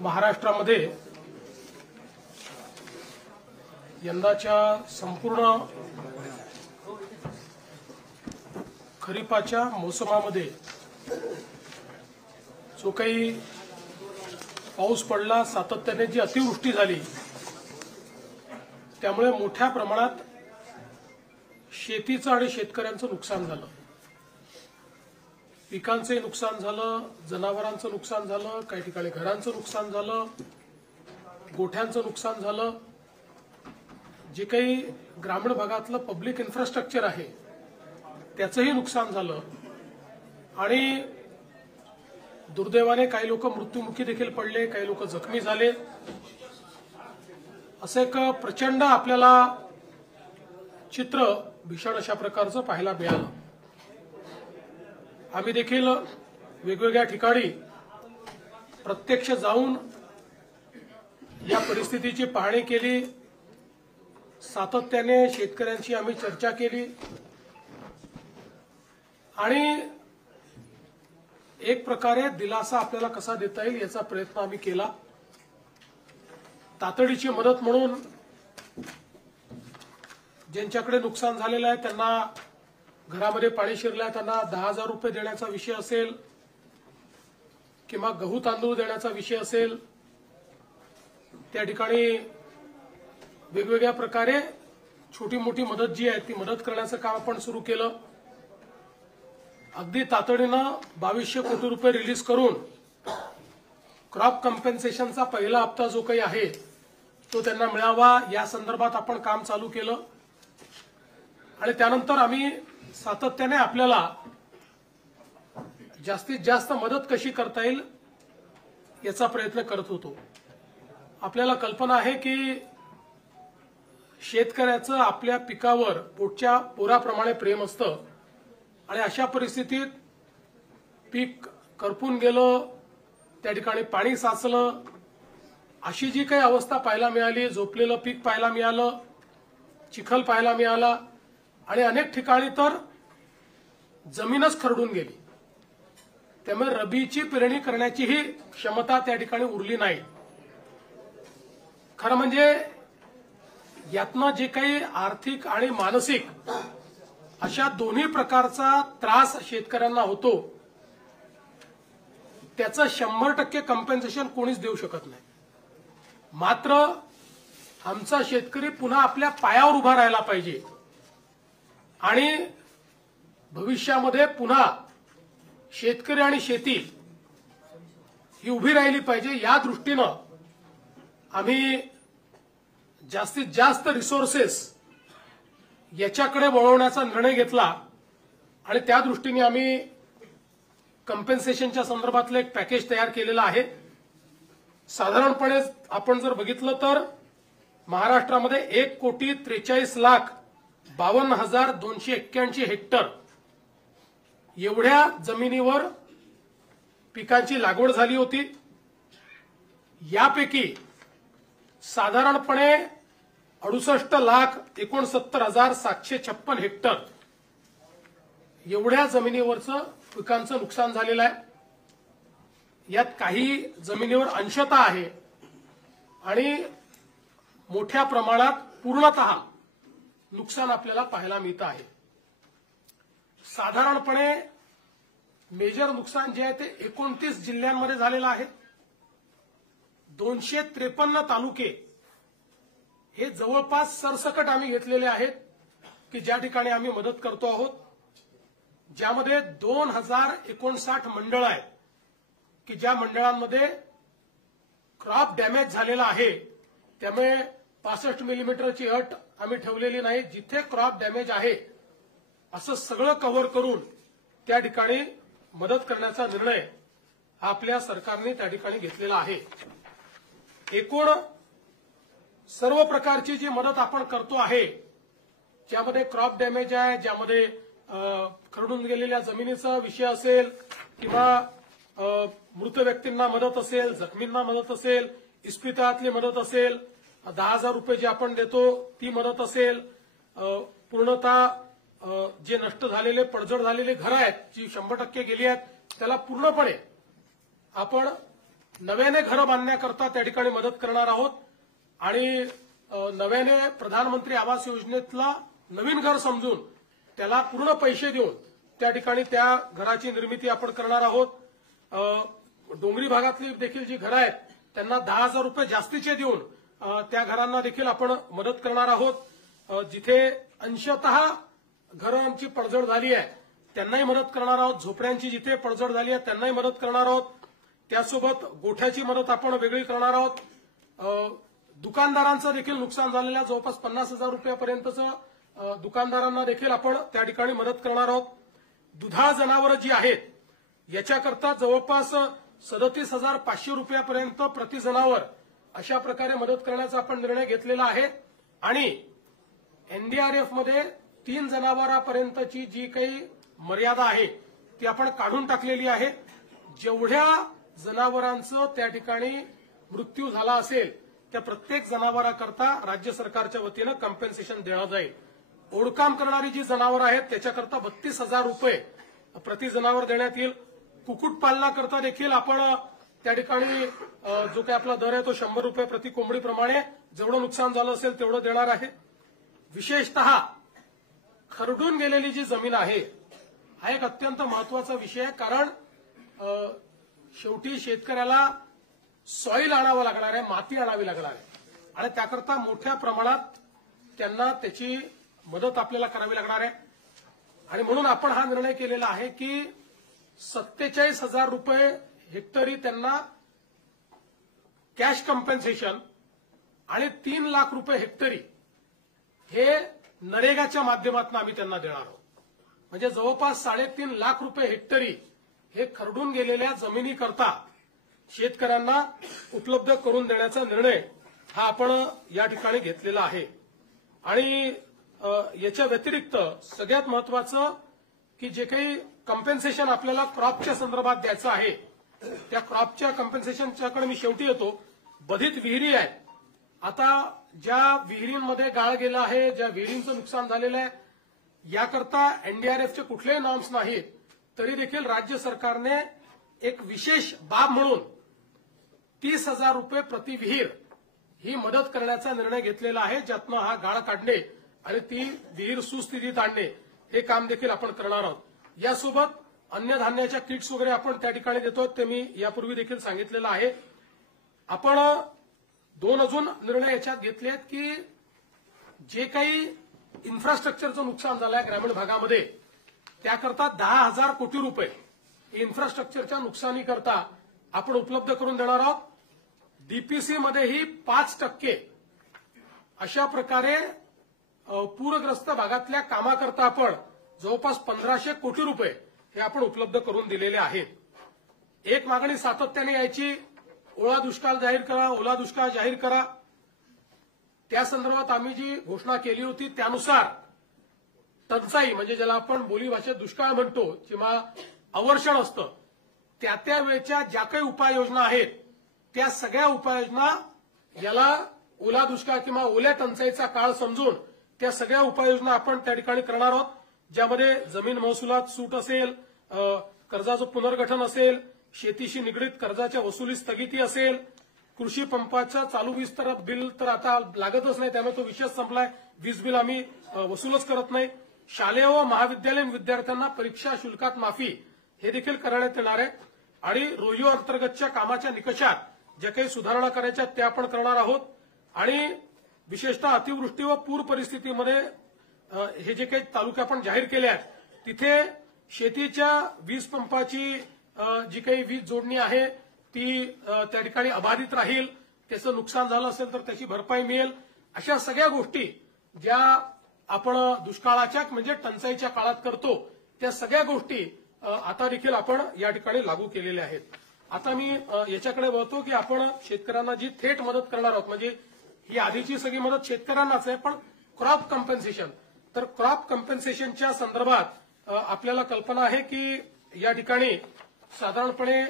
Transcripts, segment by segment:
महाराष्ट्रामध्ये यंदाच्या संपूर्ण खरीपाच्या मोसमामध्ये जो काही पाऊस पडला, सातत्याने जी अतिवृष्टी झाली, त्यामुळे मोठ्या प्रमाणात शेतीचं आणि शेतकऱ्यांचं नुकसान झालं. पिकांचे नुकसान झालं, जनावरांचं नुकसान झालं, काही ठिकाणी घरांचं नुकसान झालं, गोठ्यांचं नुकसान झालं. जे काही ग्रामीण भागातलं पब्लिक इन्फ्रास्ट्रक्चर आहे त्याचंही नुकसान झालं आणि दुर्दैवाने काही लोक मृत्युमुखी देखील पडले, काही लोक जखमी झाले. असं एक प्रचंड आपल्याला चित्र भीषण अशा प्रकारचं पाहायला मिळालं. आम्ही देखील वेगवेगळ्या ठिकाणी प्रत्यक्ष जाऊन या परिस्थितीची पाहणी केली. सातत्याने शेतकऱ्यांशी आम्ही चर्चा केली आणि एक प्रकारे दिलासा आपल्याला कसा देता येईल याचा प्रयत्न आम्ही केला. तातडीची मदत म्हणून ज्यांच्याकडे नुकसान झालेलं आहे, त्यांना घरामध्ये पाणी शिरलंय, त्यांना 10,000 रुपये देण्याचा विषय असेल किंवा गहू तांदूळ देण्याचा विषय असेल, त्या ठिकाणी वेगवेगळ्या प्रकारे छोटी मोठी मदत जी आहे ती मदत करण्याचं काम आपण सुरू केलं. अगदी तातडीनं 2200 कोटी रुपये रिलीज करून क्रॉप कम्पेन्सेशनचा पहिला हप्ता जो काही आहे तो त्यांना मिळावा या संदर्भात आपण काम चालू केलं. आणि त्यानंतर आम्ही सातत्याने आपल्याला जास्तीत जास्त मदत कशी करता येईल याचा प्रयत्न करत होतो. आपल्याला कल्पना आहे की शेतकऱ्याचं आपल्या पिकावर पोटच्या पोराप्रमाणे प्रेम असतं आणि अशा परिस्थितीत पीक करपून गेलं, त्या ठिकाणी पाणी साचलं, अशी जी काही अवस्था पाहायला मिळाली, झोपलेलं पीक पाहायला मिळालं, चिखल पाहायला मिळाला आणि अनेक ठिकाणी तर जमीनच खरडून गेली. त्यामुळे रबीची पेरणी करण्याचीही क्षमता त्या ठिकाणी उरली नाही. खरं म्हणजे यातनं जे काही आर्थिक आणि मानसिक अशा दोन्ही प्रकारचा त्रास शेतकऱ्यांना होतो त्याचं 100% कम्पेन्सेशन कोणीच देऊ शकत नाही. मात्र आमचा शेतकरी पुन्हा आपल्या पायावर उभा राहायला पाहिजे आणि भविष्यामध्ये पुन्हा शेतकरी आणि शेती ही उभी राहिली पाहिजे. या दृष्टीनं आम्ही जास्तीत जास्त रिसोर्सेस याच्याकडे वळवण्याचा निर्णय घेतला आणि त्या दृष्टीने आम्ही कम्पेन्सेशनच्या संदर्भातलं एक पॅकेज तयार केलेलं आहे. साधारणपणे आपण जर बघितलं तर महाराष्ट्रामध्ये 1,43,52,281 हेक्टर एवढ्या जमिनीवर पिकांची लागवड झाली होती. यापैकी साधारणपणे 68,69,756 हेक्टर एवढ्या जमिनीवरचं पिकांचं नुकसान झालेलं आहे. यात काही जमिनीवर अंशतः आहे आणि मोठ्या प्रमाणात पूर्णतः नुकसान आपल्याला पाहायला मिळतं आहे. साधारणपणे मेजर नुकसान जे आहे ते 29 जिल्ह्यांमध्ये झालेलं आहे. 253 तालुके हे जवळपास सरसकट आम्ही घेतलेले आहेत की ज्या ठिकाणी आम्ही मदत करतो आहोत, ज्यामध्ये 2059 मंडळ आहेत की ज्या मंडळांमध्ये क्रॉप डॅमेज झालेला आहे. त्यामुळे 65 मिलीमीटरची अट आम्ही ठेवलेली नाही. जिथे क्रॉप डॅमेज आहे असं सगळं कव्हर करून त्या ठिकाणी मदत करण्याचा निर्णय आपल्या सरकारने त्या ठिकाणी घेतलेला आहे. एकूण सर्व प्रकारची जी मदत आपण करतो आहे, ज्यामध्ये क्रॉप डॅमेज आहे, ज्यामध्ये खरडून गेलेल्या जमिनीचा विषय असेल किंवा मृत व्यक्तींना मदत असेल, जखमींना मदत असेल, इस्पितळातली मदत असेल, 10,000 रुपये जे आपण देतो ती मदत असेल, पूर्णतः जे नष्ट झालेले पडझड झालेले घरं आहेत जी 100% गेली आहेत त्याला पूर्णपणे आपण नव्याने घरं बांधण्याकरता त्या ठिकाणी मदत करणार आहोत आणि नव्याने प्रधानमंत्री आवास योजनेतला नवीन घर समजून त्याला पूर्ण पैसे देऊन त्या ठिकाणी त्या घराची निर्मिती आपण करणार आहोत. डोंगरी भागातली देखील जी घरं आहेत त्यांना 10,000 रुपये जास्तीचे देऊन त्या घरांना देखील आपण मदत करणार आहोत. जिथे अंशतः घरांची पडझड झाली आहे त्यांनाही मदत करणार आहोत. झोपड्यांची जिथे पडझड झाली आहे त्यांनाही मदत करणार आहोत. त्यासोबत गोठ्याची मदत आपण वेगळी करणार आहोत. दुकानदारांचं देखील नुकसान झालेल्या जवळपास 50,000 रुपयापर्यंतचं दुकानदारांना देखील आपण त्या ठिकाणी मदत करणार आहोत. दुधाळ जनावरं जी आहेत याच्याकरता जवळपास 37,500 रुपयापर्यंत प्रति जनावर अशा प्रकारे मदत करण्याचा आपण निर्णय घेतलेला आहे. आणि एनडीआरएफमध्ये 3 जनावरांपर्यंतची जी काही मर्यादा आहे ती आपण काढून टाकलेली आहे. जेवढ्या जनावरांचं त्या ठिकाणी मृत्यू झाला असेल त्या प्रत्येक जनावराकरता राज्य सरकारच्या वतीनं कॉम्पेन्सेशन देण्यात जाईल. ओढकाम करणारी जी जनावरं आहेत त्याच्याकरता 32,000 रुपये प्रति जनावर देण्यात येईल. कुक्कुटपालनाकरता देखील आपण त्या ठिकाणी जो काही आपला दर आहे तो 100 रुपये प्रति कोंबडीप्रमाणे जेवढं नुकसान झालं असेल तेवढं देणार आहे. विशेषतः खरडून गेलेली जी जमीन आहे हा एक अत्यंत महत्वाचा विषय आहे. कारण शेवटी शेतकऱ्याला सॉईल आणावं लागणार आहे, माती आणावी लागणार आहे आणि त्याकरता मोठ्या प्रमाणात त्यांना त्याची मदत आपल्याला करावी लागणार आहे. आणि म्हणून आपण हा निर्णय केलेला आहे की 47,000 रुपये हेक्टरी त्यांना कॅश कॉम्पेन्सेशन आणि 3 लाख रुपये हेक्टरी हे नरेगाच्या माध्यमातून आम्ही त्यांना देणार आहोत. म्हणजे जवळपास 3.5 लाख रुपये हेक्टरी हे खरडून गेलेल्या जमिनीकरता शेतकऱ्यांना उपलब्ध करून देण्याचा निर्णय हा आपण या ठिकाणी घेतलेला आहे. आणि याच्या व्यतिरिक्त सगळ्यात महत्वाचं की जे काही कॉम्पेन्सेशन आपल्याला क्रॉपच्या संदर्भात द्यायचं आहे त्या क्रॉपच्या कॉम्पेन्सेशनच्याकडे मी शेवटी येतो. बाधित विहिरी आहेत. आता ज्या विहिरींमध्ये गाळ गेला आहे, ज्या विहिरींचं नुकसान झालेलं आहे याकरता एनडीआरएफचे कुठलेही नॉर्म्स नाहीत तरी देखील राज्य सरकारने एक विशेष बाब म्हणून 30,000 रुपये प्रति विहीर ही मदत करण्याचा निर्णय घेतलेला आहे. ज्यातनं हा गाळ काढणे आणि ती विहीर सुस्थितीत आणणे हे काम देखील आपण करणार आहोत. यासोबत अन्नधान्याच्या किट्स वगैरे आपण त्या ठिकाणी देतो ते मी यापूर्वी देखील सांगितलेलं आहे. आपण 2 अजून निर्णय याच्यात घेतले आहेत की जे काही इन्फ्रास्ट्रक्चरचं नुकसान झालं आहे ग्रामीण भागामध्ये त्याकरता 10,000 कोटी रुपये इन्फ्रास्ट्रक्चरच्या नुकसानीकरता आपण उपलब्ध करून देणार आहोत. डीपीसीमध्येही 5% अशा प्रकारे पूरग्रस्त भागातल्या कामाकरता आपण जवळपास 1,500 कोटी रुपये हे आपण उपलब्ध करून दिलेले आहेत. एक मागणी सातत्याने यायची, ओला दुष्काळ जाहीर करा, ओला दुष्काळ जाहीर करा. त्या संदर्भात आम्ही जी घोषणा केली होती त्यानुसार टंचाई म्हणजे ज्याला आपण बोलीभाषेत दुष्काळ म्हणतो किंवा अवर्षण असतं त्या वेळच्या ज्या काही उपाययोजना आहेत त्या सगळ्या उपाययोजना याला ओला दुष्काळ किंवा ओल्या टंचाईचा काळ समजून त्या सगळ्या उपाययोजना आपण त्या ठिकाणी करणार आहोत. ज्यामध्ये जमीन महसुलात सूट असेल, कर्जाचं पुनर्गठन असेल, शेतीशी निगडीत कर्जाच्या वसुलीत स्थगिती असेल, कृषी पंपाचा चालू वीज तर बिल तर आता लागतच नाही त्यामुळे तो विषय संपलाय. वीज बिल आम्ही वसूलच करत नाही. शालेय व महाविद्यालयीन विद्यार्थ्यांना परीक्षा शुल्कात माफी हे देखील करण्यात येणार आहे. आणि रोहिओ अंतर्गतच्या कामाच्या निकषात ज्या काही सुधारणा करायच्या त्या आपण करणार आहोत. आणि विशेषतः अतिवृष्टी व पूर परिस्थितीमध्ये हे जे काही तालुके आपण जाहीर केले आहेत तिथे शेतीच्या वीज पंपाची जी काही वीज जोडणी आहे ती त्या ठिकाणी अबाधित राहील. त्याचं नुकसान झालं असेल तर त्याची भरपाई मिळेल. अशा सगळ्या गोष्टी ज्या आपण दुष्काळाच्या म्हणजे टंचाईच्या काळात करतो त्या सगळ्या गोष्टी आता देखील आपण या ठिकाणी लागू केलेल्या आहेत. आता मी याच्याकडे वळतो की आपण शेतकऱ्यांना जी थेट मदत करणार आहोत म्हणजे ही आधीची सगळी मदत शेतकऱ्यांनाच आहे पण क्रॉप कॉम्पेन्सेशन. तर क्रॉप कॉम्पेन्सेशनच्या संदर्भात आपल्याला कल्पना आहे की या ठिकाणी साधारणपणे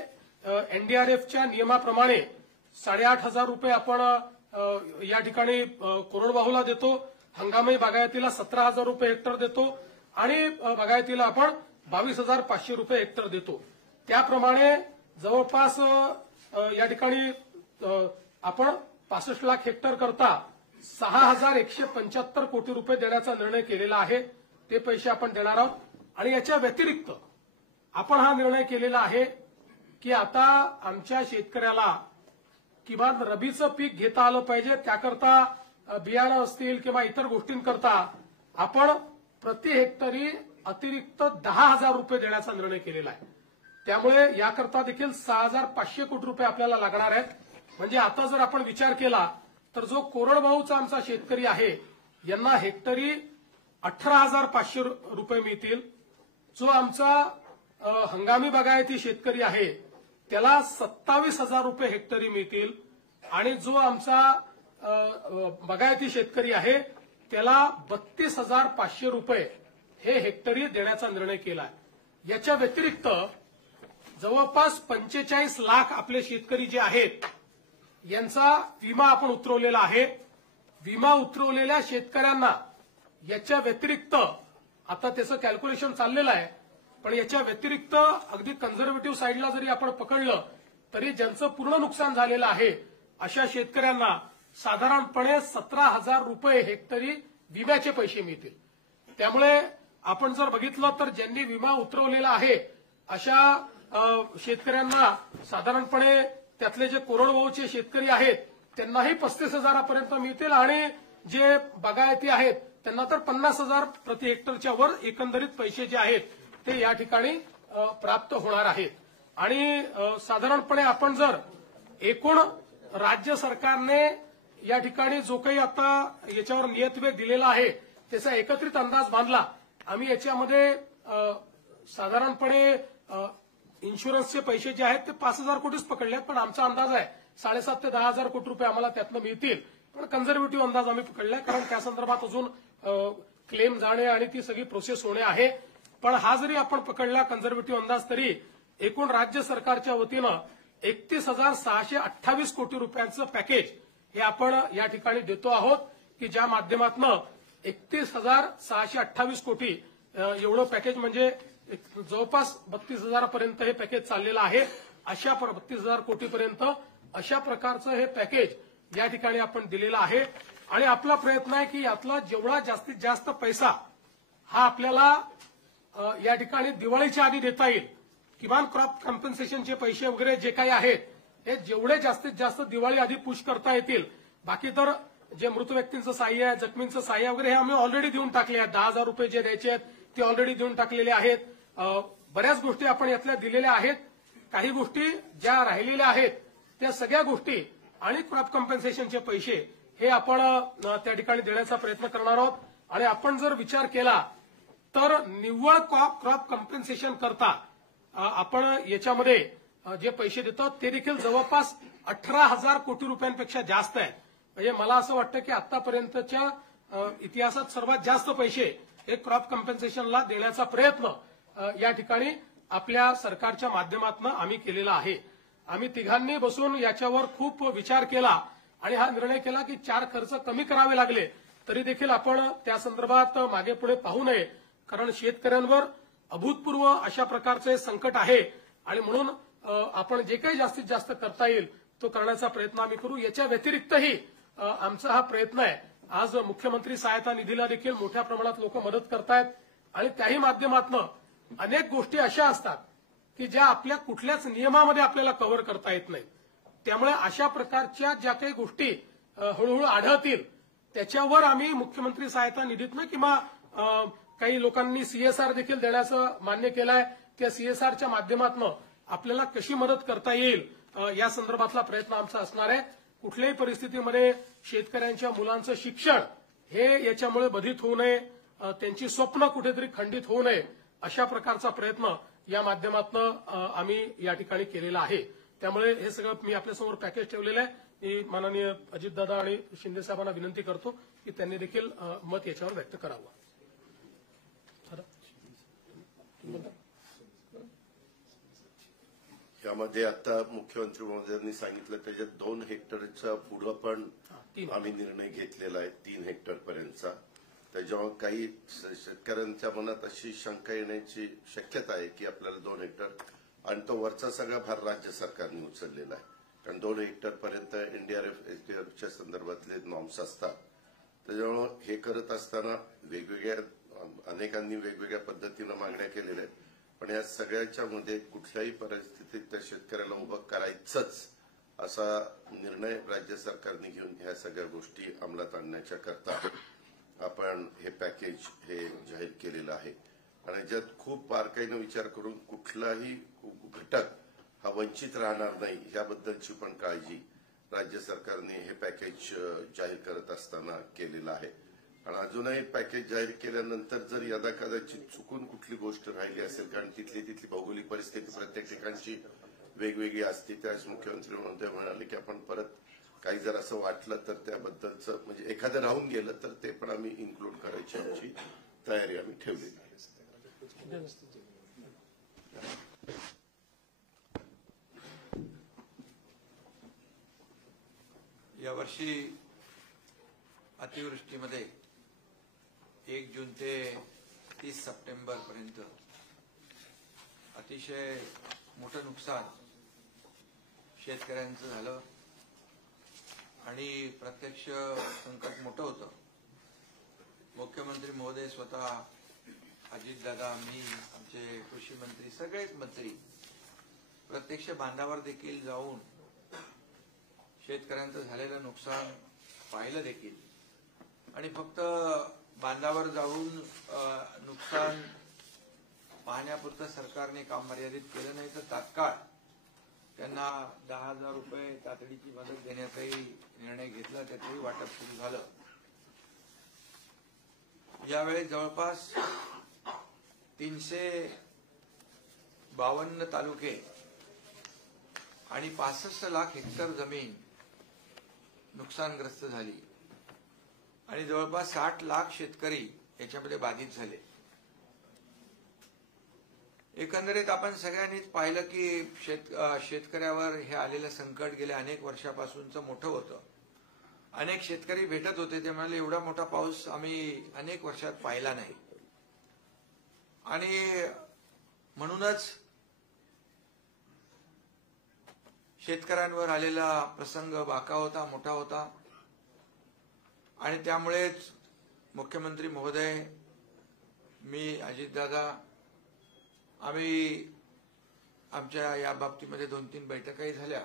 एनडीआरएफच्या नियमाप्रमाणे 8,500 रुपये आपण या ठिकाणी कोरडवाहूला देतो. हंगामी बागायतीला 17,000 रुपये हेक्टर देतो आणि बागायतीला आपण 22,500 रुपये हेक्टर देतो. त्याप्रमाणे जवळपास या ठिकाणी आपण 65 लाख हेक्टर करता 6,175 कोटी रुपये देण्याचा निर्णय केलेला आहे. ते पैसे आपण देणार आहोत. आणि याच्या व्यतिरिक्त आपण हा निर्णय केलेला आहे की आता आमच्या शेतकऱ्याला किमान रबीचं पीक घेता आलं पाहिजे. त्याकरता बियाणं असतील किंवा इतर गोष्टींकरता आपण प्रति हेक्टरी अतिरिक्त 10,000 रुपये देण्याचा निर्णय केलेला आहे. त्यामुळे याकरता देखील 6,500 कोटी रुपये आपल्याला लागणार आहेत. म्हणजे आता जर आपण विचार केला तर जो कोरडवाहूचा आमचा शेतकरी आहे यांना हेक्टरी 18,500 रुपये मिळतील. जो आमचा हंगामी बागायती शेतकरी आहे त्याला 27,000 रुपये हेक्टरी मिळतील. आणि जो आमचा बागायती शेतकरी आहे त्याला 32,500 रुपये हे हेक्टरी देण्याचा निर्णय केला आहे. याच्या व्यतिरिक्त जवळपास 45 लाख आपले शेतकरी जे आहेत यांचा विमा आपण उतरवलेला आहे. विमा उतरवलेल्या शेतकऱ्यांना याच्या व्यतिरिक्त आता त्याचं कॅल्क्युलेशन चाललेलं आहे, पण याच्या व्यतिरिक्त अगदी कन्झर्वेटिव्ह साईडला जरी आपण पकडलं तरी ज्यांचं पूर्ण नुकसान झालेलं आहे अशा शेतकऱ्यांना साधारणपणे 17,000 रुपये हेक्टरी विम्याचे पैसे मिळतील. त्यामुळे आपण जर बघितलं तर ज्यांनी विमा उतरवलेला आहे अशा शेतकऱ्यांना साधारणपणे त्यातले जे कोरडवाहूचे शेतकरी आहेत त्यांनाही 35,000 पर्यंत मिळतील. आणि जे बागायती आहेत त्यांना तर 50,000 प्रति हेक्टरच्या वर एकंदरीत पैसे जे आहेत ते या ठिकाणी प्राप्त होणार आहेत. आणि साधारणपणे आपण जर एकूण राज्य सरकारने या ठिकाणी जो काही आता याच्यावर नियतवेग दिलेला आहे त्याचा एकत्रित अंदाज बांधला. आम्ही याच्यामध्ये साधारणपणे इन्शुरन्सचे पैसे जे आहेत ते 5,000 कोटीच पकडले, पण आमचा अंदाज आहे 7,500 ते 10,000 कोटी रुपये आम्हाला त्यातनं मिळतील. पण कन्झर्वेटिव्ह अंदाज आम्ही पकडलाय कारण त्या संदर्भात अजून क्लेम जाणे आणि ती सगळी प्रोसेस होणे आहे. पण हा जरी आपण पकडला कन्झर्वेटिव्ह अंदाज तरी एकूण राज्य सरकारच्या वतीनं 31,628 कोटी रुपयांचं पॅकेज हे आपण या ठिकाणी देतो आहोत की ज्या माध्यमातून 31,628 कोटी एवढं पॅकेज म्हणजे जवळपास 32,000 पर्यंत हे पॅकेज चाललेलं आहे. अशा 32,000 कोटीपर्यंत अशा प्रकारचं हे पॅकेज या ठिकाणी आपण दिलेलं आहे. आणि आपला प्रयत्न आहे की यातला जेवढा जास्तीत जास्त पैसा हा आपल्याला या ठिकाणी दिवाळीच्या आधी देता येईल. किमान क्रॉप कॉम्पेन्सेशनचे पैसे वगैरे जे काही आहेत हे जेवढे जास्तीत जास्त दिवाळी आधी पुश करता येतील. बाकी तर जे मृत व्यक्तींचं सहाय्य आहे, जखमींचं सहाय्य वगैरे हे आम्ही ऑलरेडी देऊन टाकले आहेत. 10,000 रुपये जे द्यायचे आहेत ते ऑलरेडी देऊन टाकलेले आहेत. बऱ्याच गोष्टी आपण यातल्या दिलेल्या आहेत. काही गोष्टी ज्या राहिलेल्या आहेत त्या सगळ्या गोष्टी आणि क्रॉप कॉम्पेन्सेशनचे पैसे हे आपण त्या ठिकाणी देण्याचा प्रयत्न करणार आहोत. आणि आपण जर विचार केला तर निव्वळ क्रॉप कॉम्पेन्सेशन करता आपण याच्यामध्ये जे पैसे देतो ते देखील जवळपास 18,000 कोटी रुपयांपेक्षा जास्त आहे. म्हणजे मला असं वाटतं की आतापर्यंतच्या इतिहासात सर्वात जास्त पैसे हे क्रॉप कॉम्पेन्सेशनला देण्याचा प्रयत्न या ठिकाणी आपल्या सरकारच्या माध्यमातून आम्ही केलेला आहे. आम्ही तिघांनी बसून याच्यावर खूप विचार केला आणि हा निर्णय केला की 4 खर्च कमी करावे लागले तरी देखील आपण त्या संदर्भात मागे पुढे पाहू नये. कारण शेतकऱ्यांवर अभूतपूर्व अशा प्रकारचं हे संकट आहे आणि म्हणून आपण जे काही जास्तीत जास्त करता येईल तो करण्याचा प्रयत्न आम्ही करू. याच्या व्यतिरिक्तही आमचा हा प्रयत्न आहे. आज मुख्यमंत्री सहायता निधीला देखील मोठ्या प्रमाणात लोक मदत करतायत आणि त्याही माध्यमातून अनेक गोष्टी अशा असतात की ज्या आपल्या कुठल्याच नियमामध्ये आपल्याला कव्हर करता येत नाहीत. त्यामुळे अशा प्रकारच्या ज्या काही गोष्टी हळूहळू आढळतील त्याच्यावर आम्ही मुख्यमंत्री सहायता निधीतनं किंवा काही लोकांनी सीएसआर देखील देण्याचं मान्य केलंय. त्या सीएसआरच्या माध्यमातून आपल्याला कशी मदत करता येईल या संदर्भातला प्रयत्न आमचा असणार आहे. कुठल्याही परिस्थितीमध्ये शेतकऱ्यांच्या मुलांचं शिक्षण हे याच्यामुळे बाधित होऊ नये, त्यांची स्वप्न कुठेतरी खंडित होऊ नये अशा प्रकारचा प्रयत्न या माध्यमातून आम्ही या ठिकाणी केलेला आहे. त्यामुळे हे सगळं मी आपल्यासमोर पॅकेज ठेवलेलं आहे. मी माननीय अजितदादा आणि शिंदे साहेबांना विनंती करतो की त्यांनी देखील मत याच्यावर व्यक्त करावं. यामध्ये आता मुख्यमंत्री महोदयांनी सांगितलं त्याच्यात 2 हेक्टरच्या पुढे पण आम्ही निर्णय घेतलेला आहे 3 हेक्टर पर्यंतचा. त्याच्यामुळे काही शेतकऱ्यांच्या मनात अशी शंका येण्याची शक्यता आहे की आपल्याला 2 हेक्टर आणि तो वरचा सगळा भार राज्य सरकारने उचललेला आहे. कारण 2 हेक्टरपर्यंत एनडीआरएफ एसडीआरएफच्या संदर्भातले नॉर्म्स असतात. त्याच्यामुळे हे करत असताना अनेकांनी वेगवेगळ्या पद्धतीनं मागण्या केलेल्या आहेत. पण या सगळ्याच्या मध्ये कुठल्याही परिस्थितीत त्या शेतकऱ्याला उभं करायचंच असा निर्णय राज्य सरकारने घेऊन ह्या सगळ्या गोष्टी अंमलात आणण्याच्या करता आपण हे पॅकेज हे जाहीर केलेलं आहे. आणि याच्यात खूप बारकाईनं विचार करून कुठलाही घटक हा वंचित राहणार नाही याबद्दलची पण काळजी राज्य सरकारने हे पॅकेज जाहीर करत असताना केलेलं आहे. आणि अजूनही पॅकेज जाहीर केल्यानंतर जर यदा कदाचित चुकून कुठली गोष्ट राहिली असेल, कारण तिथली भौगोलिक परिस्थिती प्रत्येक ठिकाणची वेगवेगळी असते, त्यावेळेस मुख्यमंत्री महोदय म्हणाले की आपण परत काही जर असं वाटलं तर त्याबद्दलचं म्हणजे एखादं राहून गेलं तर ते पण आम्ही इन्क्लूड करायची आमची तयारी आम्ही ठेवलेली आहे. यावर्षी अतिवृष्टीमध्ये 1 जून ते 30 सप्टेंबर पर्यंत अतिशय मोठं नुकसान शेतकऱ्यांचं झालं आणि प्रत्यक्ष संकट मोठं होतं. मुख्यमंत्री महोदय स्वतः, अजितदादा, मी, आमचे कृषी मंत्री, सगळेच मंत्री प्रत्यक्ष बांधावर देखील जाऊन शेतकऱ्यांचं झालेलं नुकसान पाहिलं देखील. आणि फक्त बांधावर जाऊन नुकसान पाहण्यापुरतं सरकारने काम मर्यादित केलं नाही, तर तात्काळ त्यांना 10,000 रुपये तातडीची मदत देण्याचाही निर्णय घेतला. त्याचंही वाटप सुरू झालं. यावेळी जवळपास 352 तालुके आणि 65 लाख हेक्टर जमीन नुकसानग्रस्त झाली आणि जवळपास 60 लाख शेतकरी याच्यामध्ये बाधित झाले. एकंदरीत आपण सगळ्यांनीच पाहिलं की शेतकऱ्यावर हे आलेलं संकट गेल्या अनेक वर्षापासूनचं मोठं होतं. अनेक शेतकरी भेटत होते, ते म्हणाले एवढा मोठा पाऊस आम्ही अनेक वर्षात पाहिला नाही. आणि म्हणूनच शेतकऱ्यांवर आलेला प्रसंग बाका होता, मोठा होता. आणि त्यामुळेच मुख्यमंत्री महोदय, मी, अजितदादा, आम्ही आमच्या या बाबतीमध्ये 2-3 बैठकाही झाल्या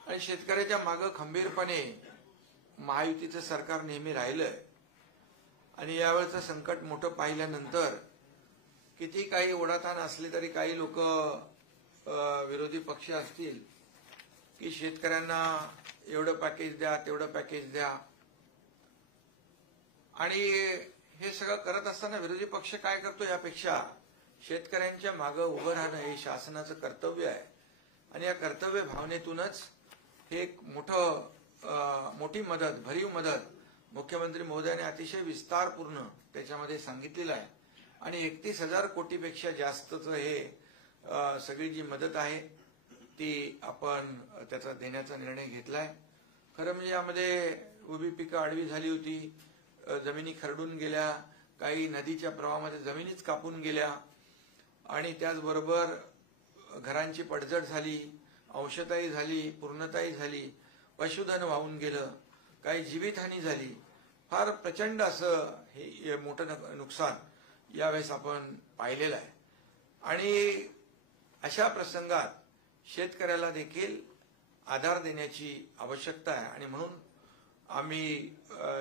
आणि शेतकऱ्याच्या मागे खंबीरपणे महायुतीचं सरकार नेहमी राहिलंय. आणि यावेळचं संकट मोठं पाहिल्यानंतर किती काही ओढाताण असले तरी काही लोक विरोधी पक्ष असतील की शेतकऱ्यांना एवढं पॅकेज द्या, तेवढं पॅकेज द्या. आणि हे सगळं करत असताना विरोधी पक्ष काय करतो, यापेक्षा शेतकऱ्यांच्या मागे उभं राहणं हे शासनाचं कर्तव्य आहे. आणि या कर्तव्य भावनेतूनच हे एक मोठी मदत, भरीव मदत मुख्यमंत्री महोदयाने अतिशय विस्तारपूर्ण त्याच्यामध्ये सांगितलेलं आहे. आणि 31,000 कोटीपेक्षा जास्तचं हे सगळी जी मदत आहे ती आपण त्याचा देण्याचा निर्णय घेतलाय. खरं म्हणजे यामध्ये उभी पिकं आडवी झाली होती, जमिनी खरडून गेल्या, काही नदीच्या प्रवाहामध्ये जमिनीच कापून गेल्या आणि त्याचबरोबर घरांची पडझड झाली, अंशताही झाली, पूर्णताही झाली, पशुधन वाहून गेलं, काही जीवितहानी झाली. फार प्रचंड असं हे मोठं नुकसान यावेळेस आपण पाहिलेलं आहे. आणि अशा प्रसंगात शेतकऱ्याला देखील आधार देण्याची आवश्यकता आहे. आणि म्हणून आम्ही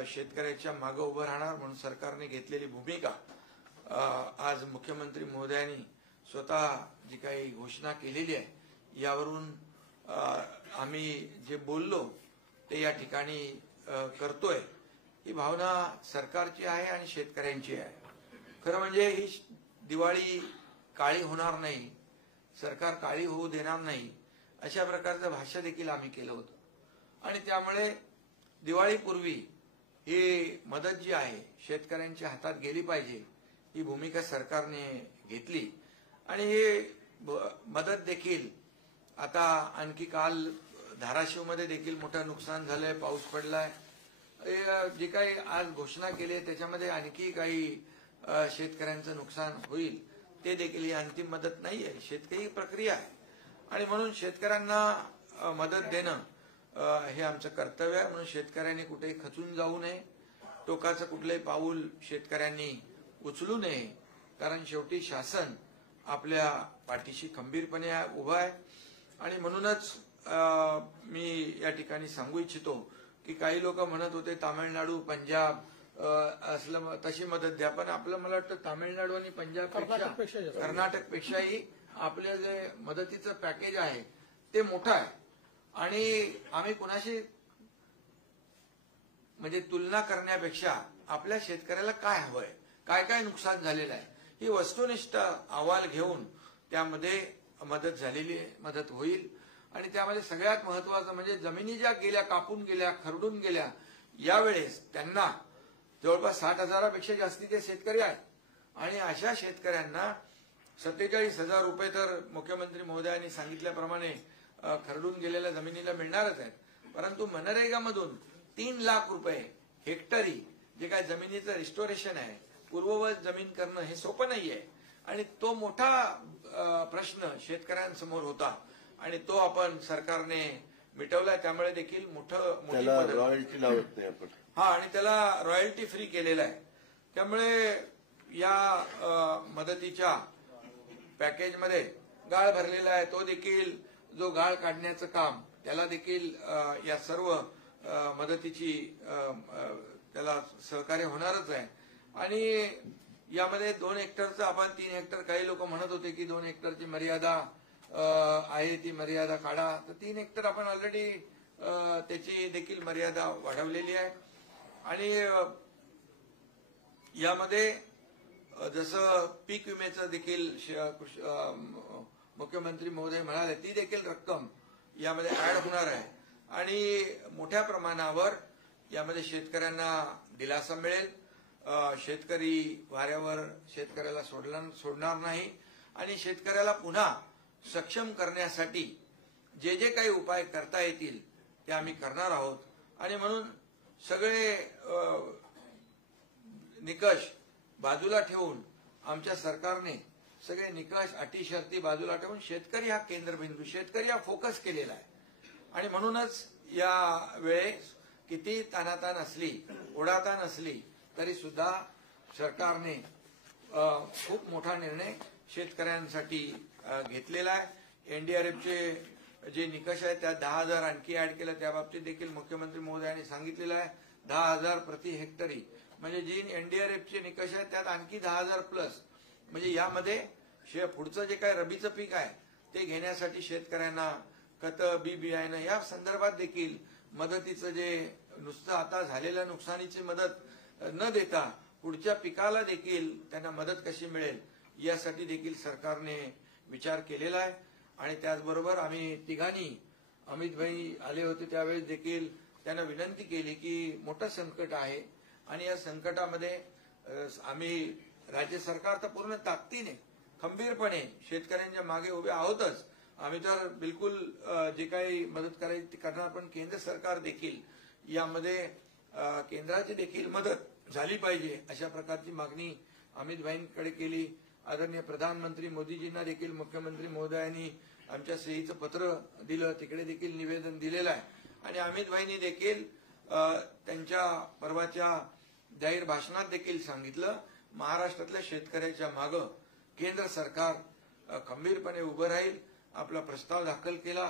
शेतकऱ्याच्या मागे उभं राहणार म्हणून सरकारने घेतलेली भूमिका आज मुख्यमंत्री महोदयांनी स्वतः जी काही घोषणा केलेली आहे यावरून आम्ही जे बोललो ते या ठिकाणी करतोय. ही भावना सरकारची आहे आणि शेतकऱ्यांची आहे. खरं म्हणजे ही दिवाळी काळी होणार नाही, सरकार काळी होऊ देणार नाही, अशा प्रकारचं भाष्य देखील आम्ही केलं होतं. आणि त्यामुळे दिवाळीपूर्वी ही मदत जी आहे शेतकऱ्यांच्या हातात गेली पाहिजे ही भूमिका सरकारने घेतली. आणि ही मदत देखील आता आणखी काल धाराशिवमध्ये देखील मोठं नुकसान झालंय, पाऊस पडलाय. जे काही आज घोषणा केली आहे त्याच्यामध्ये आणखी काही शेतकऱ्यांचं नुकसान होईल, ते देखील ही अंतिम मदत नाही आहे, शेतकरी प्रक्रिया आहे. आणि म्हणून शेतकऱ्यांना मदत देणं हे आमचं कर्तव्य आहे. म्हणून शेतकऱ्यांनी कुठेही खचून जाऊ नये, टोकाचं कुठलंही पाऊल शेतकऱ्यांनी उचलू नये, कारण शेवटी शासन आपल्या पाठीशी खंबीरपणे उभं आहे. आणि म्हणूनच मी या ठिकाणी सांगू इच्छितो की काही लोक म्हणत होते तामिळनाडू, पंजाब असलं तशी मदत द्या, पण आपलं मला वाटतं तामिळनाडू आणि पंजाबपेक्षा कर्नाटकपेक्षाही आपलं जे मदतीचं पॅकेज आहे ते मोठं आहे. आणि आम्ही कुणाशी म्हणजे तुलना करण्यापेक्षा आपल्या शेतकऱ्याला काय हवंय, काय काय नुकसान झालेलं आहे, ही वस्तुनिष्ठ अहवाल घेऊन त्यामध्ये मदत होईल. आणि त्यामध्ये सगळ्यात महत्वाचं म्हणजे जमिनी ज्या गेल्या, कापून गेल्या, खरडून गेल्या, यावेळेस त्यांना जवळपास 60,000पेक्षा जास्तीचे शेतकरी आहेत. आणि अशा शेतकऱ्यांना 47,000 रुपये तर मुख्यमंत्री महोदयांनी सांगितल्याप्रमाणे खरडून गेलेल्या जमिनीला मिळणारच आहेत. परंतु मनरेगामधून 3 लाख रुपये हेक्टरी जे काय जमिनीचं रिस्टोरेशन आहे, पूर्ववत जमीन करणं हे सोपं नाहीये. आणि तो मोठा प्रश्न शेतकऱ्यांसमोर होता आणि तो आपण सरकारने मिटवलाय. त्यामुळे देखील मोठी मदत, रॉयल्टी लावत नाही आपण. आणि त्याला रॉयल्टी फ्री केलेला आहे. त्यामुळे या मदतीच्या पॅकेजमध्ये गाळ भरलेला आहे. तो देखील जो गाळ काढण्याचं काम त्याला देखील या सर्व मदतीची त्याला सहकार्य होणारच आहे. आणि यामध्ये 2 हेक्टरचं आपण 3 हेक्टर, काही लोक म्हणत होते की 2 हेक्टरची मर्यादा आहे, ती मर्यादा काढा. तर 3 हेक्टर आपण ऑलरेडी त्याची देखील मर्यादा वाढवलेली आहे. आणि यामध्ये जसं पीक विम्याचं देखील मुख्यमंत्री महोदय म्हणाले, ती देखील रक्कम यामध्ये ऍड होणार आहे. आणि मोठ्या प्रमाणावर यामध्ये शेतकऱ्यांना दिलासा मिळेल. शेतकरी वाऱ्यावर शेतकऱ्याला सोडणार नाही. आणि शेतकऱ्याला पुन्हा सक्षम करण्यासाठी जे जे काही उपाय करता येतील ते आम्ही करणार आहोत. आणि म्हणून सगळे निकष बाजूला ठेवून आमच्या सरकारने सगळे निकष, अटी, शर्ती बाजूला ठेवून शेतकरी हा केंद्रबिंदू, शेतकरी हा फोकस केलेला आहे. आणि म्हणूनच या वेळेस किती ताणाताण असली, ओढाताण असली तरी सुद्धा सरकारने खूप मोठा निर्णय शेतकऱ्यांसाठी घेतलेला आहे. एनडीआरएफचे जे निकष आहेत त्यात 10,000 आणखी ऍड केलं, त्या बाबतीत देखील मुख्यमंत्री महोदयांनी सांगितलेलं आहे. 10,000 प्रति हेक्टरी म्हणजे जी एनडीआरएफचे निकष आहेत त्यात आणखी 10,000 प्लस. म्हणजे यामध्ये पुढचं जे काय रबीचं पीक आहे ते घेण्यासाठी शेतकऱ्यांना खतं, बी बियाणं या संदर्भात देखील मदतीचं जे नुसतं आता झालेल्या नुकसानीची मदत न देता पुढच्या पिकाला देखील त्यांना मदत कशी मिळेल यासाठी देखील सरकारने विचार केलेला आहे. आणि त्याचबरोबर आम्ही तिघांनी, अमित भाई आले होते त्यावेळेस देखील त्यांना विनंती केली की मोठं संकट आहे आणि या संकटामध्ये आम्ही राज्य सरकार तर पूर्ण ताकदीने खंबीरपणे शेतकऱ्यांच्या मागे उभे आहोतच. आम्ही तर बिलकुल जे काही मदत करायची ती करणार, पण केंद्र सरकार देखील यामध्ये केंद्राची देखील मदत झाली पाहिजे अशा प्रकारची मागणी अमित भाईंकडे केली. आदरणीय प्रधानमंत्री मोदीजींना देखील मुख्यमंत्री महोदयांनी आमच्या सहीचं पत्र दिलं, तिकडे देखील निवेदन दिलेलं आहे. आणि अमित भाईंनी देखील त्यांच्या परवाच्या जाहीर भाषणात देखील सांगितलं, महाराष्ट्रातल्या शेतकऱ्याच्या मागं केंद्र सरकार खंबीरपणे उभं राहील. आपला प्रस्ताव दाखल केला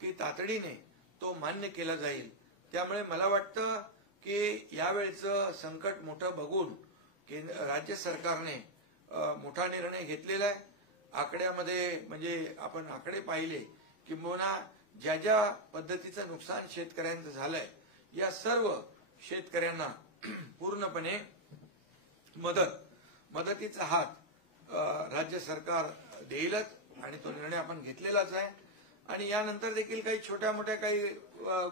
की तातडीने तो मान्य केला जाईल. त्यामुळे मला वाटतं की यावेळचं संकट मोठं बघून राज्य सरकारने मोठा निर्णय घेतलेला आहे. आकड्यामध्ये म्हणजे आपण आकडे पाहिले किंबहुना ज्या ज्या पद्धतीचं नुकसान शेतकऱ्यांचं झालंय या सर्व शेतकऱ्यांना पूर्णपणे मदतीचा हात राज्य सरकार देईलच आणि तो निर्णय आपण घेतलेलाच आहे. आणि यानंतर देखील काही छोट्या मोठ्या काही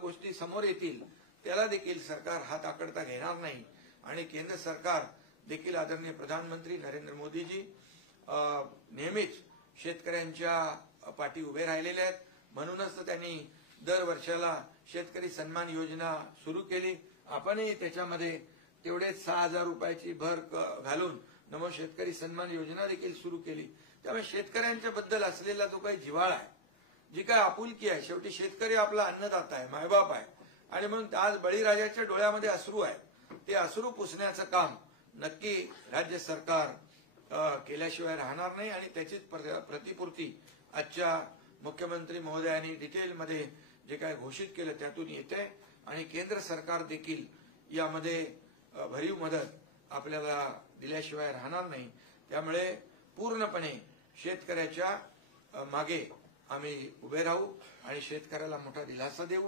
गोष्टी समोर येतील त्याला देखील सरकार हात आकडता घेणार नाही. आणि केंद्र सरकार देखील आदरणीय प्रधानमंत्री नरेंद्र मोदीजी नेहमीच शेतकऱ्यांच्या पाठी उभे राहिलेले आहेत. म्हणूनच तर त्यांनी दरवर्षाला शेतकरी सन्मान योजना सुरू केली. आपणही त्याच्यामध्ये तेवढेच 6,000 रुपयाची भर घालून नमो शेतकरी सन्मान योजना देखील सुरू केली. त्यामुळे शेतकऱ्यांच्या बद्दल असलेला जो काही जिव्हाळा आहे, जी काय आपुलकी आहे, शेवटी शेतकरी आपला अन्नदाता आहे, मायबाप आहे, आणि म्हणून आज बळीराजाच्या डोळ्यामध्ये अश्रू आहे. ते अश्रू पुसण्याचं काम नक्की राज्य सरकार केल्याशिवाय राहणार नाही, आणि त्याचीच प्रतिपूर्ती आजच्या मुख्यमंत्री महोदयांनी डिटेलमध्ये जे काय घोषित केलं त्यातून येते. आणि केंद्र सरकार देखील यामध्ये भरीव मदत आपल्याला दिल्याशिवाय राहणार नाही. त्यामुळे पूर्णपणे शेतकऱ्याच्या मागे आम्ही उभे राहू आणि शेतकऱ्याला मोठा दिलासा देऊ.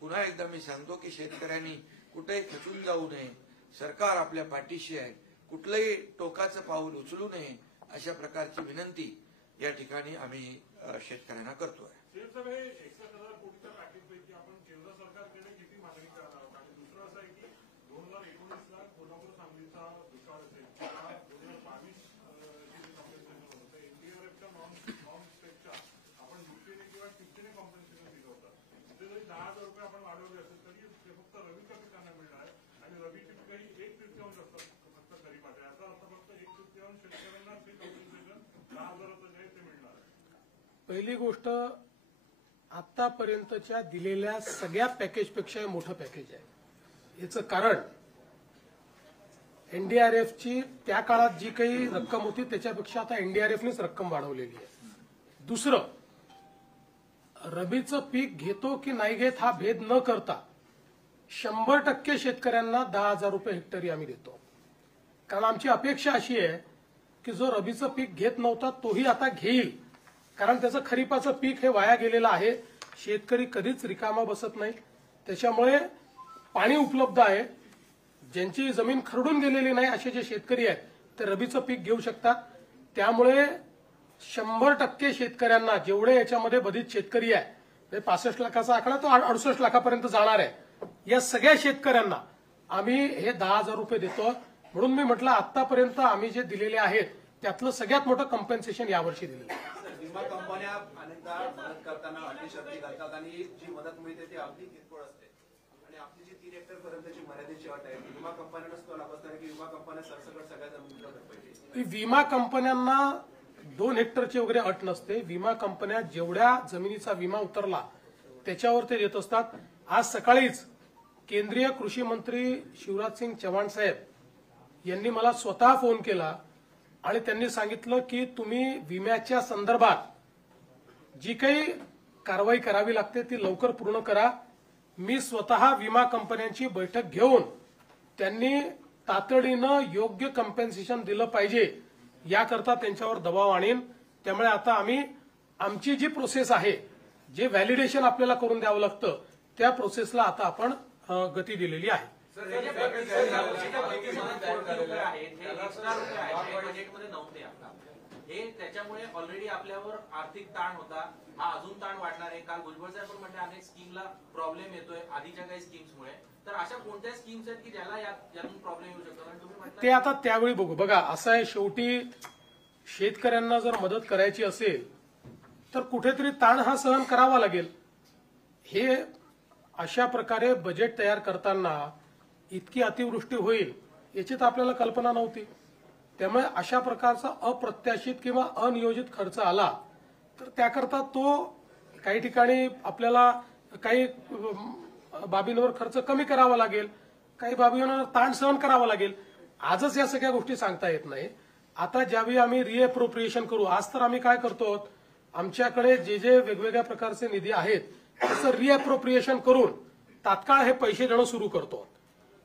पुन्हा एकदा मी सांगतो की शेतकऱ्यांनी कुठेही खचून जाऊ नये. सरकार आपल्या पाठीशी आहे, कुठलंही टोकाचं पाऊल उचलू नये अशा प्रकारची विनंती या ठिकाणी आम्ही शेतकऱ्यांना करतोय. आपण केंद्र सरकारकडे किती मागणी करणार आहोत? आणि दुसरं असं आहे की 2019ला कोल्हापूर सांगलीचा दुष्काळ असेल, 2022 कॉम्पेन्सेशन होतं, एनडीआरएफच्या नॉन स्टेटच्या आपण दुसरीने किंवा तिसरीने कॉम्पेन्सेशन दिलं होतं. ते जरी 10,000 रुपये आपण वाढवले असेल तरी ते फक्त रबीच्या पिकांना मिळणार आहे, आणि रबीची पिकं ही 1/3 असतात फक्त खरीपाच्या. याचा अर्थ फक्त 1/3 शेतकऱ्यांना ते कॉम्पेन्सेशन 10,000चं जे ते मिळणार आहे. पहिली गोष्ट, आतापर्यंतच्या दिलेल्या सगळ्या पॅकेजपेक्षा मोठं पॅकेज आहे. याचं कारण एनडीआरएफची त्या काळात जी काही रक्कम होती त्याच्यापेक्षा आता एनडीआरएफनेच रक्कम वाढवलेली आहे. दुसरं, रबीचं पीक घेतो की नाही घेत हा भेद न करता 100% शेतकऱ्यांना 10,000 रुपये हेक्टरी आम्ही देतो. कारण आमची अपेक्षा अशी आहे की जो रबीचं पीक घेत नव्हता तोही आता घेईल, कारण त्याचं खरीपाचं पीक हे वाया गेलेलं आहे. शेतकरी कधीच रिकामा बसत नाही, त्याच्यामुळे पाणी उपलब्ध आहे. ज्यांची जमीन खरडून गेलेली नाही असे जे शेतकरी आहेत ते रबीचं पीक घेऊ शकतात. त्यामुळे 100% शेतकऱ्यांना, जेवढे याच्यामध्ये बधित शेतकरी आहे, 65 लाखाचा आकडा तो 68 लाखापर्यंत जाणार आहे, या सगळ्या शेतकऱ्यांना आम्ही हे 10,000 रुपये देतो. म्हणून मी म्हटलं आतापर्यंत आम्ही जे दिलेले आहेत त्यातलं सगळ्यात मोठं कॉम्पेन्सेशन यावर्षी दिलेलं आहे. विमा कंपन्या अनेकदा मदत करताना अटी शर्ती घालतात आणि जी मदत मिळते ती अगदी किरकोळ असते, आणि आपली जी 3 हेक्टर पर्यंतची मर्यादेची अट आहे विमा कंपन्यांनाच तो लाभ असणार की विमा कंपन्या सरसकट सगळ्या जमिनीला पाहिजे. विमा कंपन्यांना 2 हेक्टरची वगैरे अट नसते. विमा कंपन्या जेवढ्या जमिनीचा विमा उतरला त्याच्यावर ते देत असतात. आज सकाळीच केंद्रीय कृषी मंत्री शिवराज सिंग चौहान साहेब यांनी मला स्वतः फोन केला आणि त्यांनी सांगितलं की तुम्ही विम्याच्या संदर्भात जी काही कारवाई करावी लागते ती लवकर पूर्ण करा. मी स्वतः विमा कंपन्यांची बैठक घेऊन त्यांनी तातडीनं योग्य कॉम्पेन्सेशन दिलं पाहिजे याकरता त्यांच्यावर दबाव आणीन. त्यामुळे आता आम्ही आमची जी प्रोसेस आहे, जे व्हॅलिडेशन आपल्याला करून द्यावं लागतं, त्या प्रोसेसला आता आपण गती दिलेली आहे. त्याच्यामुळे ऑलरेडी आपल्यावर आर्थिक ताण होता, हा अजून ताण वाढणार आहे. काल भुजबळ साहेब पण म्हटले अनेक स्कीमला प्रॉब्लेम येतोय आधीच्या काही स्कीम्समुळे. तर अशा कोणत्या स्कीम्स आहेत की ज्याला यातून प्रॉब्लेम येऊ शकतो? ते आता त्यावेळी बघू. बघा असं आहे, शेवटी शेतकऱ्यांना जर मदत करायची असेल तर कुठेतरी ताण हा सहन करावा लागेल. हे अशा प्रकारे बजेट तयार करताना इतकी अतिवृष्टी होईल याची तर आपल्याला कल्पना नव्हती. त्यामुळे अशा प्रकारचा अप्रत्याशित किंवा अनियोजित खर्च आला तर त्याकरता तो काही ठिकाणी आपल्याला काही बाबींवर खर्च कमी करावा लागेल, काही बाबींवर ताण सहन करावा लागेल. आजच या सगळ्या गोष्टी सांगता येत नाही. आता ज्यावेळी आम्ही रिएप्रोप्रिएशन करू, आज तर आम्ही काय करतो, आमच्याकडे जे जे वेगवेगळ्या प्रकारचे निधी आहेत त्याचं रिएप्रोप्रिएशन करून तात्काळ हे पैसे देणं सुरू करतो.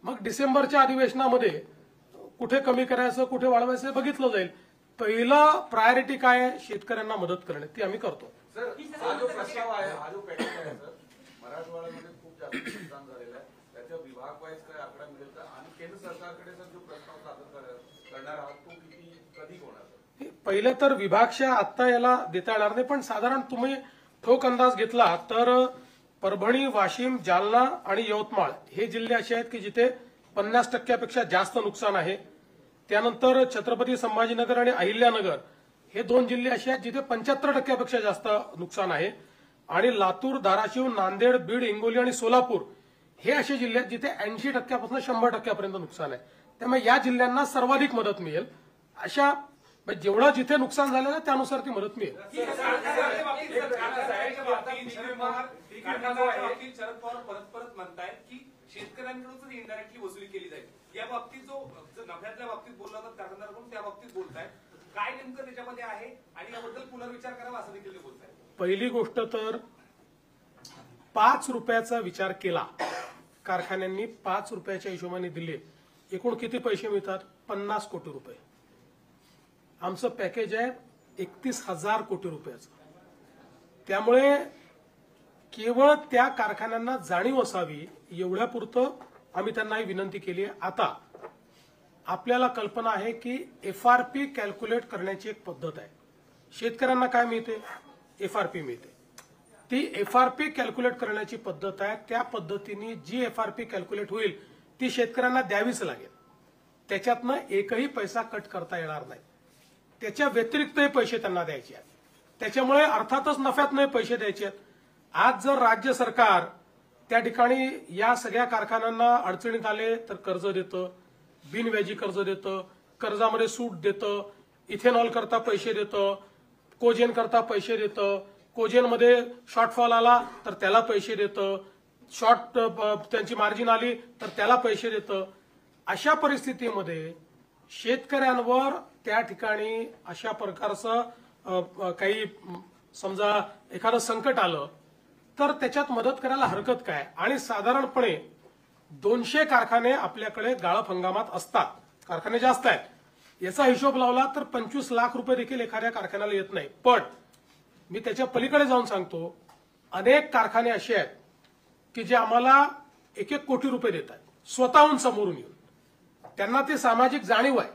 मग डिसेंबरच्या अधिवेशनामध्ये कुठे कमी करायचं कुठे वाढवायचं बघितलं जाईल. पहिलं प्रायोरिटी काय आहे, शेतकऱ्यांना मदत करणे, ती आम्ही करतो. सर, हा जो प्रस्ताव आहे, हा जो पॅकेज आहे सर, मराठवाड्यामध्ये खूप जास्त नुकसान झालेलं आहे. त्याच्या विभाग वाईज काय आकडा मिळेल का? आणि केंद्र सरकारकडे सर जो प्रस्ताव सादर करणार आहात तो किती कधी होणार? पहिलं तर विभागशः आत्ता याला देता येणार नाही, पण साधारण तुम्ही ठोक अंदाज घेतला तर परभणी, वाशिम, जालना आणि यवतमाळ हे जिल्हे असे आहेत की जिथे 50% जास्त नुकसान आहे. त्यानंतर छत्रपती संभाजीनगर आणि अहिल्यानगर हे 2 जिल्हे असे आहेत जिथे 75% जास्त नुकसान आहे. आणि लातूर, धाराशिव, नांदेड, बीड, हिंगोली आणि सोलापूर हे असे जिल्हे आहेत जिथे 80% पासून 100% नुकसान आहे. त्यामुळे या जिल्ह्यांना सर्वाधिक मदत मिळेल. अशा म्हणजे जेवढं जिथे नुकसान झालेलं आहे त्यानुसार ती मदत मिळेल. शरद पवार परत म्हणतायत की शेतकऱ्यांकडूनच इनडायरेक्टली वसुली केली जाईल. या बाबतीत जो नफ्यातल्या बाबतीत बोलला तर कारखानदाराकडून त्या बाबतीत बोलतायत. काय नेमकं त्याच्यामध्ये आहे आणि याबद्दल पुनर्विचार करावा असं देखील ते बोलतायत. पहिली गोष्ट तर 5 रुपयाचा विचार केला, कारखान्यांनी 5 रुपयाच्या हिशोबाने दिले, एकूण किती पैसे मिळतात? 50 कोटी रुपये. आमचं पॅकेज आहे 31,000 कोटी रुपयाचं. त्यामुळे केवळ त्या कारखान्यांना जाणीव असावी एवढ्यापुरतं आम्ही त्यांना ही विनंती केली आहे. आता आपल्याला कल्पना आहे की FRP कॅल्क्युलेट करण्याची एक पद्धत आहे. शेतकऱ्यांना काय मिळते? FRP मिळते. ती FRP कॅल्क्युलेट करण्याची पद्धत आहे. त्या पद्धतीने जी FRP कॅल्क्युलेट होईल ती शेतकऱ्यांना द्यावीच लागेल. त्याच्यातनं एकही पैसा कट करता येणार नाही. त्याच्या व्यतिरिक्तही पैसे त्यांना द्यायचे आहेत. त्याच्यामुळे अर्थातच नफ्यात नाही पैसे द्यायचे आहेत. आज जर राज्य सरकार त्या ठिकाणी या सगळ्या कारखान्यांना अडचणीत आले तर कर्ज देतं, बिनव्याजी कर्ज देतं, कर्जामध्ये सूट देतं, इथेनॉल करता पैसे देतं, कोजेन करता पैसे देतं, कोजेनमध्ये शॉर्टफॉल आला तर त्याला पैसे देतं, त्यांची मार्जिन आली तर त्याला पैसे देतं. अशा परिस्थितीमध्ये शेतकऱ्यांवर त्या ठिकाणी अशा प्रकारचं काही समजा एखादं संकट आलं तर त्याच्यात मदत करायला हरकत काय? आणि साधारणपणे 200 कारखाने आपल्याकडे गाळप हंगामात असतात. कारखाने जास्त आहेत. याचा हिशोब लावला तर 25 लाख रुपये देखील एखाद्या कारखान्याला येत नाही. पण मी त्याच्या पलीकडे जाऊन सांगतो, अनेक कारखाने असे आहेत की जे आम्हाला 1-1 कोटी रुपये देत आहेत स्वतःहून समोरून येऊन. त्यांना ती सामाजिक जाणीव आहे.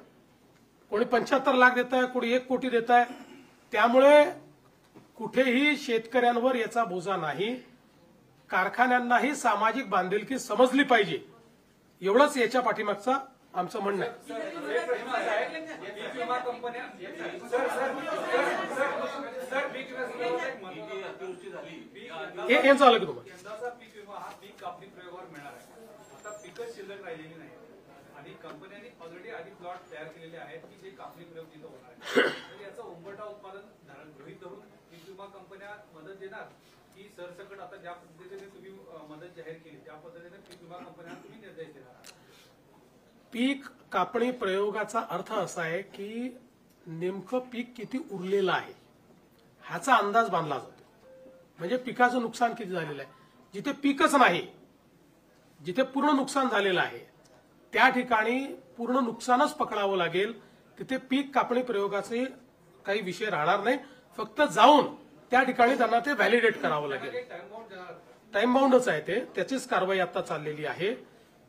कोणी 75 लाख देत आहे, कोणी 1 कोटी देत आहे. त्यामुळे कुठेही शेतकऱ्यांवर याचा बोजा नाही. कारखान्यांनाही सामाजिक बांधिलकी समजली पाहिजे, एवढंच याच्या पाठीमागचं आमचं म्हणणं आहे. हे झालं की तुम्हाला यंदाचा पीक विमा हा पीक कापणी प्रयोगावर मिळणार आहे. आता पिकच शिल्लक राहिलेली नाही आणि कंपन्यांनी ऑलरेडी आधी प्लॉट तयार केलेले आहेत की जे कापणी प्रयोग तिथं होणार आहे. तर याचा उंबरठा उत्पादन गृहीत धरून पीक विमा कंपन्या मदत देणार की सरसकट आता ज्या पद्धतीने तुम्ही मदत जाहीर केली त्या पद्धतीने पीक विमा कंपन्यांना तुम्ही निर्देश देणार? पीक कापणी प्रयोगाचा अर्थ असा आहे की नेमकं पीक किती उरलेलं आहे ह्याचा अंदाज बांधला जातो. म्हणजे पिकाचं नुकसान किती झालेलं आहे. जिथे पीकच नाही, जिथे पूर्ण नुकसान झालेलं आहे त्या ठिकाणी पूर्ण नुकसानच पकडावं लागेल. तिथे पीक कापणी प्रयोगाचे काही विषय राहणार नाही. फक्त जाऊन त्या ठिकाणी त्यांना ते व्हॅलिडेट करावं लागेल. टाइम बाउंडच आहे ते, त्याचीच कारवाई आता चाललेली आहे.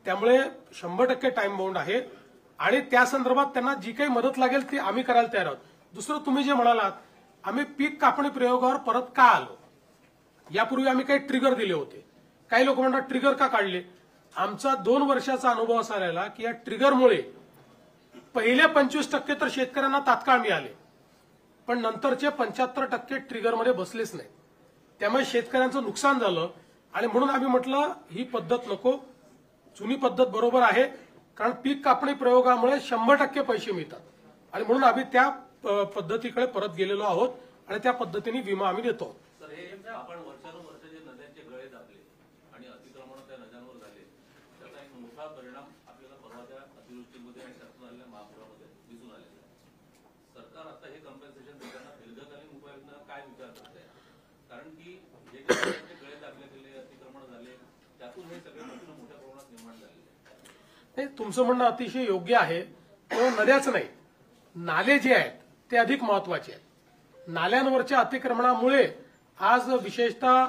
त्यामुळे 100% टाइम बाउंड आहे आणि त्या संदर्भात त्यांना जी काही मदत लागेल ती आम्ही करायला तयार आहोत. दुसरं तुम्ही जे म्हणालात, आम्ही पीक कापणी प्रयोगावर परत का आलो? यापूर्वी आम्ही काही ट्रिगर दिले होते. काही लोक म्हणतात ट्रिगर का काढले? आमचा 2 वर्षाचा अनुभव असा राहिला की या ट्रिगरमुळे पहिले 25% तर शेतकऱ्यांना तात्काळ मिळाले, पण नंतरचे 75% ट्रिगरमध्ये बसलेच नाही. त्यामुळे शेतकऱ्यांचं नुकसान झालं आणि म्हणून आम्ही म्हटलं ही पद्धत नको, जुनी पद्धत बरोबर आहे. कारण पीक कापणी प्रयोगामुळे 100% पैसे मिळतात आणि म्हणून आम्ही त्या पद्धतीकडे परत गेलेलो आहोत आणि त्या पद्धतीने विमा आम्ही देतो. आपण वर्षानुवर्ष जे नद्यांचे गळे दाबले आणि अतिक्रमण त्या नद्यांवर झाले त्याचा एक मोठा परिणाम आपल्याला परवाच्या अतिवृष्टीमध्ये आणि त्यातून आलेल्या महापुरामध्ये दिसून आलेला आहे. सरकार आता हे कम्पेन्सेशन देताना दीर्घकालीन उपाययोजना काय विचार करत आहे? कारण की जे नद्यांचे गळे दाबले गेले, अतिक्रमण झाले, त्यातून हे सगळे प्रश्न मोठ्या प्रमाणात निर्माण झालेले आहे. तुमचं म्हणणं अतिशय योग्य आहे. केवळ नद्याच नाही, नाले जे आहेत ते अधिक महत्वाचे आहेत. नाल्यांवरच्या अतिक्रमणामुळे आज विशेषतः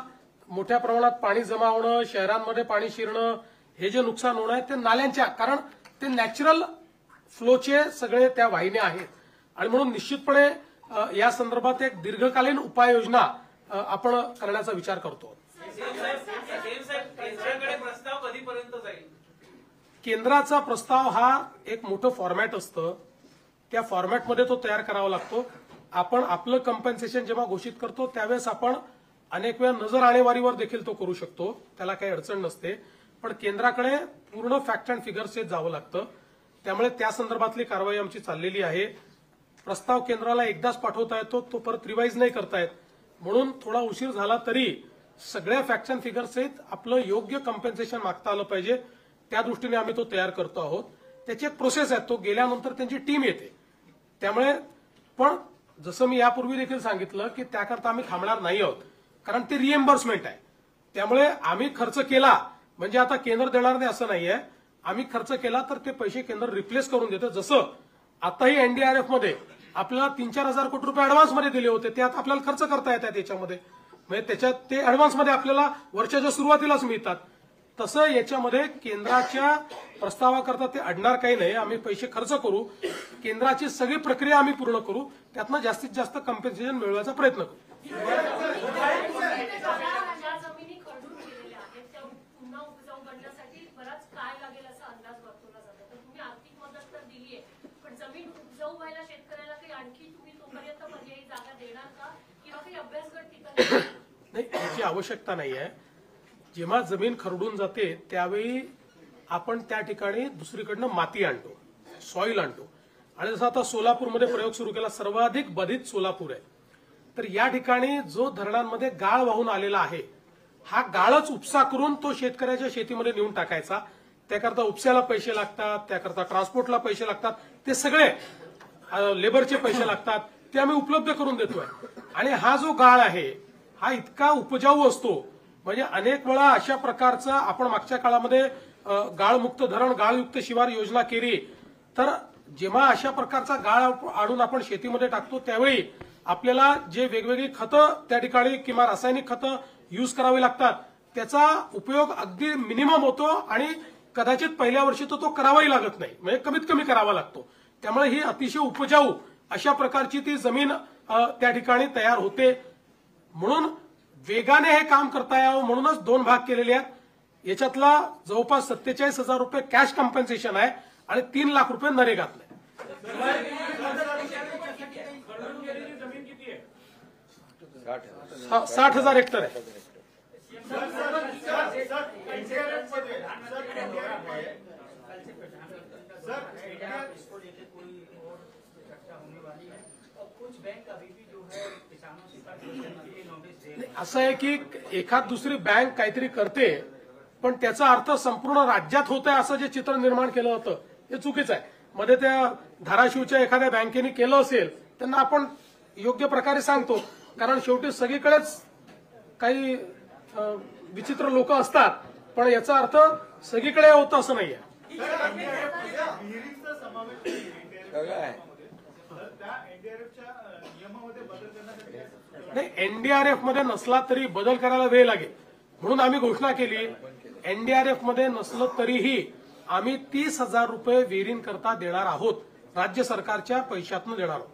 मोठ्या प्रमाणात पाणी जमा होणं, शहरांमध्ये पाणी शिरणं, हे जे नुकसान होणं आहे ते नाल्यांच्या, कारण ते नॅचरल फ्लोचे सगळे त्या वाहिन्या आहेत आणि म्हणून निश्चितपणे या संदर्भात एक दीर्घकालीन उपाययोजना आपण करण्याचा विचार करतो. प्रस्ताव कधीपर्यंत जाईल? केंद्राचा प्रस्ताव हा एक मोठं फॉर्मॅट असतं. त्या फॉर्मॅटमध्ये तो तयार करावा लागतो. आपण आपलं कम्पेन्सेशन जेव्हा घोषित करतो त्यावेळेस आपण अनेक वेळा नजर आणेवारीवर देखील तो करू शकतो, त्याला काही अडचण नसते. पण केंद्राकडे पूर्ण फॅक्ट अँड फिगर्सचे जावं लागतं. त्यामुळे त्या संदर्भातली कारवाई आमची चाललेली आहे. प्रस्ताव केंद्राला एकदाच पाठवता येतो, तो परत रिवाईज नाही करता येत. म्हणून थोडा उशीर झाला तरी सगळ्या फॅक्ट्स अँड फिगर्स सहित आपलं योग्य कॉम्पेन्सेशन मागता आलं पाहिजे. त्या दृष्टीने आम्ही तो तयार करतो आहोत. त्याची एक प्रोसेस आहे, तो गेल्यानंतर त्यांची टीम येते. त्यामुळे पण जसं मी यापूर्वी देखील सांगितलं की त्याकरता आम्ही थांबणार नाही आहोत, कारण ते रिएम्बर्समेंट आहे. त्यामुळे आम्ही खर्च केला म्हणजे आता केंद्र देणार नाही असं नाहीये. आम्ही खर्च केला तर ते पैसे केंद्र रिप्लेस करून देतं. जसं आताही एनडीआरएफ मध्ये आपल्याला 3-4 हजार कोटी रुपये ऍडव्हान्समध्ये दिले होते, ते आता आपल्याला खर्च करता येतात त्याच्यामध्ये. म्हणजे त्याच्यात ते ऍडव्हान्समध्ये आपल्याला वर्षाच्या सुरुवातीलाच मिळतात. तसं याच्यामध्ये केंद्राच्या प्रस्तावाकरता ते अडणार काही नाही. आम्ही पैसे खर्च करू, केंद्राची सगळी प्रक्रिया आम्ही पूर्ण करू, त्यातनं जास्तीत जास्त कॉम्पेन्सेशन मिळवायचा प्रयत्न करू. जमिनी खरडून गेलेल्या आहेत, त्या पुन्हा उपजाऊ बनण्यासाठी बराच काळ लागेल असा अंदाज वर्तवला जातो. तर तुम्ही आर्थिक मदत तर दिली आहे, पण जमीन उपजाऊ व्हायला शेतकऱ्याला काही आणखी तुम्ही तोपर्यंत पर्यायी जागा देणार का, किंवा काही अभ्यासगट ठिकाणी? नाही, याची आवश्यकता नाही आहे. जेव्हा जमीन खरडून जाते त्यावेळी आपण त्या ठिकाणी दुसरीकडनं माती आणतो, सॉइल आणतो. आणि जसं आता सोलापूरमध्ये प्रयोग सुरू केला, सर्वाधिक बाधित सोलापूर आहे. तर या ठिकाणी जो धरणांमध्ये गाळ वाहून आलेला आहे, हा गाळच उपसा करून तो शेतकऱ्याच्या शेतीमध्ये नेऊन टाकायचा. त्याकरता उपस्याला पैसे लागतात, त्याकरता ट्रान्सपोर्टला पैसे लागतात, ते सगळे लेबरचे पैसे लागतात, ते आम्ही उपलब्ध करून देतोय. आणि हा जो गाळ आहे हा इतका उपजाऊ असतो, म्हणजे अनेक वेळा अशा प्रकारचा आपण मागच्या काळामध्ये गाळमुक्त धरण, गाळयुक्त शिवार योजना केली. तर जेव्हा अशा प्रकारचा गाळ आणून आपण शेतीमध्ये टाकतो त्यावेळी आपल्याला जे वेगवेगळी खतं त्या ठिकाणी किंवा रासायनिक खतं यूज करावी लागतात, त्याचा उपयोग अगदी मिनिमम होतो आणि कदाचित पहिल्या वर्षी तो करावाही लागत नाही, म्हणजे कमीत कमी करावा लागतो. त्यामुळे ही अतिशय उपजाऊ अशा प्रकारची ती जमीन त्या ठिकाणी तयार होते. म्हणून वेगाने हे काम करता यावं म्हणूनच 2 भाग केलेले आहेत. याच्यातला जवळपास 47,000 रुपये कॅश कॉम्पेन्सेशन आहे आणि 3 लाख रुपये नरेगातले. 60,000 हेक्टर आहे. असं आहे की एखाद दुसरी बँक काहीतरी करते, पण त्याचा अर्थ संपूर्ण राज्यात होत आहे असं जे चित्र निर्माण केलं होतं हे चुकीचं आहे. मध्ये त्या धाराशिवच्या एखाद्या बँकेने केलं असेल त्यांना आपण योग्य प्रकारे सांगतो, कारण शेवटी सगळीकडेच काही विचित्र लोक असतात, पण याचा अर्थ सगळीकडे होतं असं नाहीये. नाही, एनडीआरएफ मध्ये नसला तरी बदल करायला वेळ लागेल म्हणून आम्ही घोषणा केली. एनडीआरएफ मध्ये नसलं तरीही आम्ही 30,000 रुपये विहिरीं करता देणार आहोत, राज्य सरकारच्या पैशातून देणार आहोत.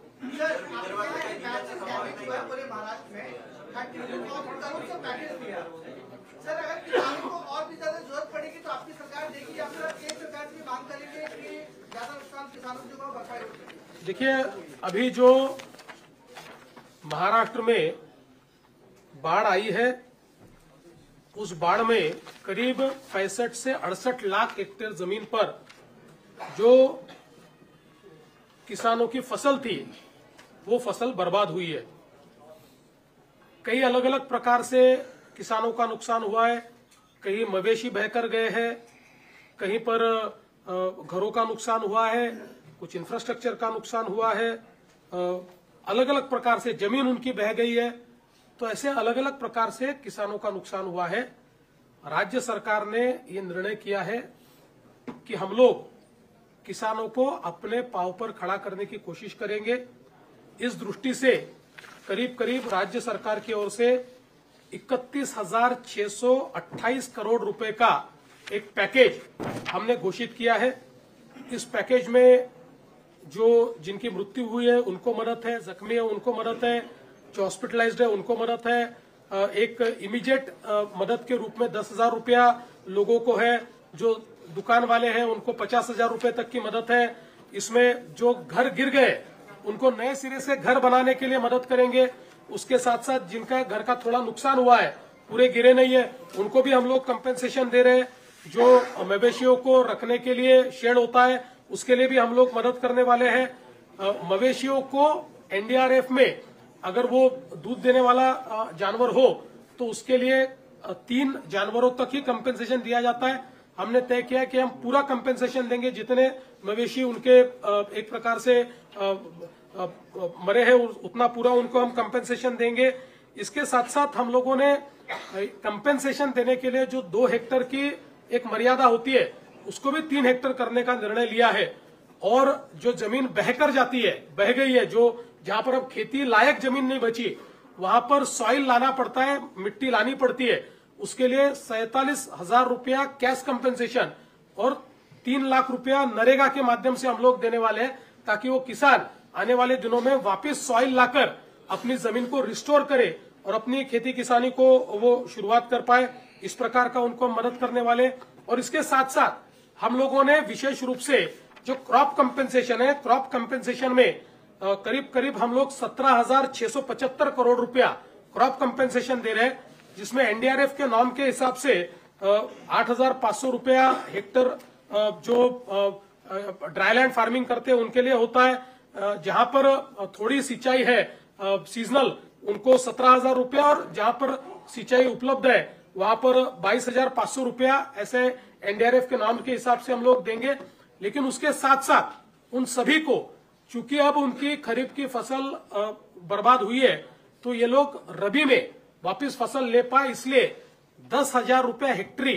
सर, अगर किसानों को और भी ज्यादा जरूरत पड़ेगी तो आपकी सरकार देगी या फिर एक सरकार की मांग करेंगे कि ज्यादा नुकसान किसानों को भरपाई हो? देखिए, अभी जो महाराष्ट्र में बाढ़ आई है, उस बाढ़ में करीब 65 से 68 लाख हेक्टेयर जमीन पर जो किसानों की फसल थी वो फसल बर्बाद हुई है. कई अलग अलग प्रकार से किसानों का नुकसान हुआ है. कहीं मवेशी बहकर गए हैं, कहीं पर घरों का नुकसान हुआ है, कुछ इंफ्रास्ट्रक्चर का नुकसान हुआ है, अलग अलग प्रकार से जमीन उनकी बह गई है. तो ऐसे अलग अलग प्रकार से किसानों का नुकसान हुआ है. राज्य सरकार ने ये निर्णय किया है कि हम लोग किसानों को अपने पांव पर खड़ा करने की कोशिश करेंगे. इस दृष्टि से करीब करीब राज्य सरकार की ओर से 31,628 करोड़ रुपए का एक पैकेज हमने घोषित किया है. इस पैकेज में जो जिनकी मृत्यु हुई है उनको मदद है, जख्मी है उनको मदद है, जो हॉस्पिटलाइज्ड है उनको मदद है. एक इमीडिएट मदद के रूप में 10,000 रुपया लोगों को है. जो दुकान वाले हैं उनको 50,000 रुपए तक की मदद है. इसमें जो घर गिर गए उनको नए सिरे से घर बनाने के लिए मदद करेंगे. उसके साथ साथ जिनका घर का थोड़ा नुकसान हुआ है, पूरे गिरे नहीं है, उनको भी हम लोग कंपेंसेशन दे रहे हैं. जो मवेशियों को रखने के लिए शेड होता है उसके लिए भी हम लोग मदद करने वाले हैं. मवेशियों को एनडीआरएफ में अगर वो दूध देने वाला जानवर हो तो उसके लिए 3 जानवरों तक ही कंपेंसेशन दिया जाता है। हमने तय किया कि हम पूरा कंपेंसेशन देंगे, जितने मवेशी उनके एक प्रकार से मरे हैं उतना पूरा उनको हम कंपेंसेशन देंगे। इसके साथ साथ हम लोगों ने कंपेंसेशन देने के लिए जो 2 हेक्टेयर की एक मर्यादा होती है उसको भी 3 हेक्टेयर करने का निर्णय लिया है। और जो जमीन बहकर जाती है, बह गई है, जो जहां पर अब खेती लायक जमीन नहीं बची वहां पर सॉइल लाना पड़ता है, मिट्टी लानी पड़ती है, उसके लिए 47,000 रुपया कैश कंपेंसेशन और 3 लाख रुपया नरेगा के माध्यम से हम लोग देने वाले हैं, ताकि वो किसान आने वाले दिनों में वापस सॉइल लाकर अपनी जमीन को रिस्टोर करे और अपनी खेती किसानी को वो शुरुआत कर पाए। इस प्रकार का उनको मदद करने वाले। और इसके साथ साथ हम लोगों ने विशेष रूप से जो क्रॉप कंपेंसेशन है, क्रॉप कंपेंसेशन में करीब हम लोग 17,675 करोड़ रुपया क्रॉप कंपेंसेशन दे रहे हैं, जिसमें एनडीआरएफ के नॉर्म के हिसाब से 8,500 रुपया हेक्टर जो ड्राईलैंड फार्मिंग करते हैं उनके लिए होता है। जहां पर थोड़ी सिंचाई है सीजनल उनको 17,000 रुपया, और जहां पर सिंचाई उपलब्ध है वहां पर 22,500 रुपया ऐसे एनडीआरएफ के नॉर्म के हिसाब से हम लोग देंगे। लेकिन उसके साथ साथ उन सभी को, चूंकि अब उनकी खरीफ की फसल बर्बाद हुई है, तो ये लोग रबी में वापस फसल ले पाए, इसलिए 10,000 रुपया हेक्टरी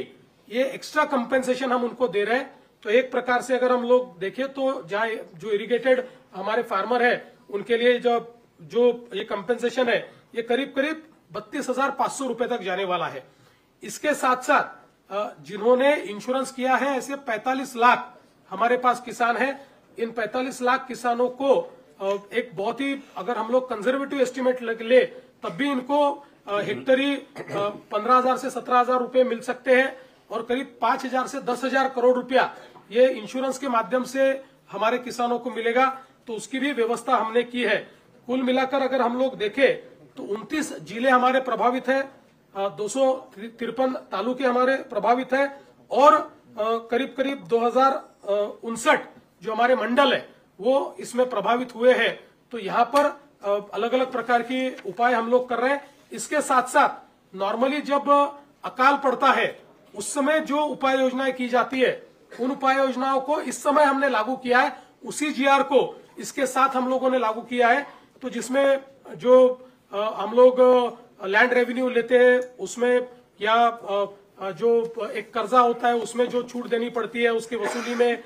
ये एक्स्ट्रा कंपेंसेशन हम उनको दे रहे हैं। तो एक प्रकार से अगर हम लोग देखें तो जहां जो इरिगेटेड हमारे फार्मर है उनके लिए जो ये कंपेंसेशन है ये करीब 32,500 रुपए तक जाने वाला है। इसके साथ साथ जिन्होंने इंश्योरेंस किया है, ऐसे 45 लाख हमारे पास किसान हैं। इन 45 लाख किसानों को एक बहुत ही, अगर हम लोग कंजर्वेटिव एस्टिमेट ले तब भी इनको हेक्टरी 15,000 से 17,000 रुपए मिल सकते हैं, और करीब 5,000 से 10,000 करोड़ रुपया ये इंश्योरेंस के माध्यम से हमारे किसानों को मिलेगा। तो उसकी भी व्यवस्था हमने की है। कुल मिलाकर अगर हम लोग देखें तो 29 जिले हमारे प्रभावित है, 253 तालुके हमारे प्रभावित है, और करीब 2059 जो हमारे मंडल है वो इसमें प्रभावित हुए हैं। तो यहाँ पर अलग अलग प्रकार की उपाय हम लोग कर रहे हैं। इसके साथ साथ नॉर्मली जब अकाल पड़ता है उस समय जो उपाय योजनाएं की जाती है, उन उपाय योजनाओं को इस समय हमने लागू किया है, उसी जीआर को इसके साथ हम लोगों ने लागू किया है। तो जिसमें जो हम लोग लैंड रेवेन्यू लेते हैं उसमें, या जो एक कर्जा होता है उसमें जो छूट देनी पड़ती है उसकी वसूली में,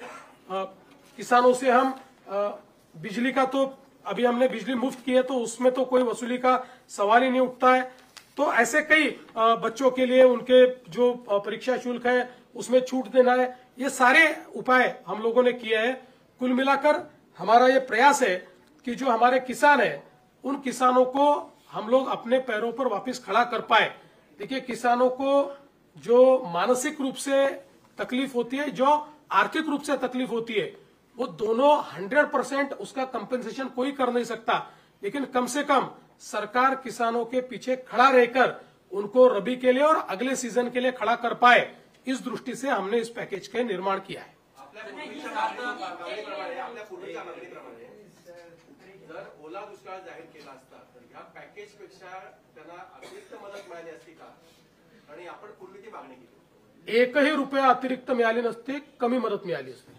किसानों से हम बिजली का, तो अभी हमने बिजली मुफ्त की है तो उसमें तो कोई वसूली का सवाल ही नहीं उठता है। तो ऐसे कई बच्चों के लिए उनके जो परीक्षा शुल्क है उसमें छूट देना है, ये सारे उपाय हम लोगों ने किए हैं। कुल मिलाकर हमारा ये प्रयास है कि जो हमारे किसान हैं उन किसानों को हम लोग अपने पैरों पर वापस खड़ा कर पाए। देखिए, किसानों को जो मानसिक रूप से तकलीफ होती है, जो आर्थिक रूप से तकलीफ होती है, वो दोनों 100% उसका कंपेंसेशन कोई कर नहीं सकता, लेकिन कम से कम सरकार किसानों के पीछे खड़ा रहकर उनको रबी के लिए और अगले सीजन के लिए खड़ा कर पाए, इस दृष्टि से हमने इस पैकेज का निर्माण किया है। जर ओला दुष्काळ जाहीर केला असता तर ह्या पॅकेजपेक्षा त्यांना अतिरिक्त मदत मिळाली असती का? आणि आपण पूर्वी ती मागणी केली, 1ही रुपया अतिरिक्त मिळाली नसती, कमी मदत मिळाली असती।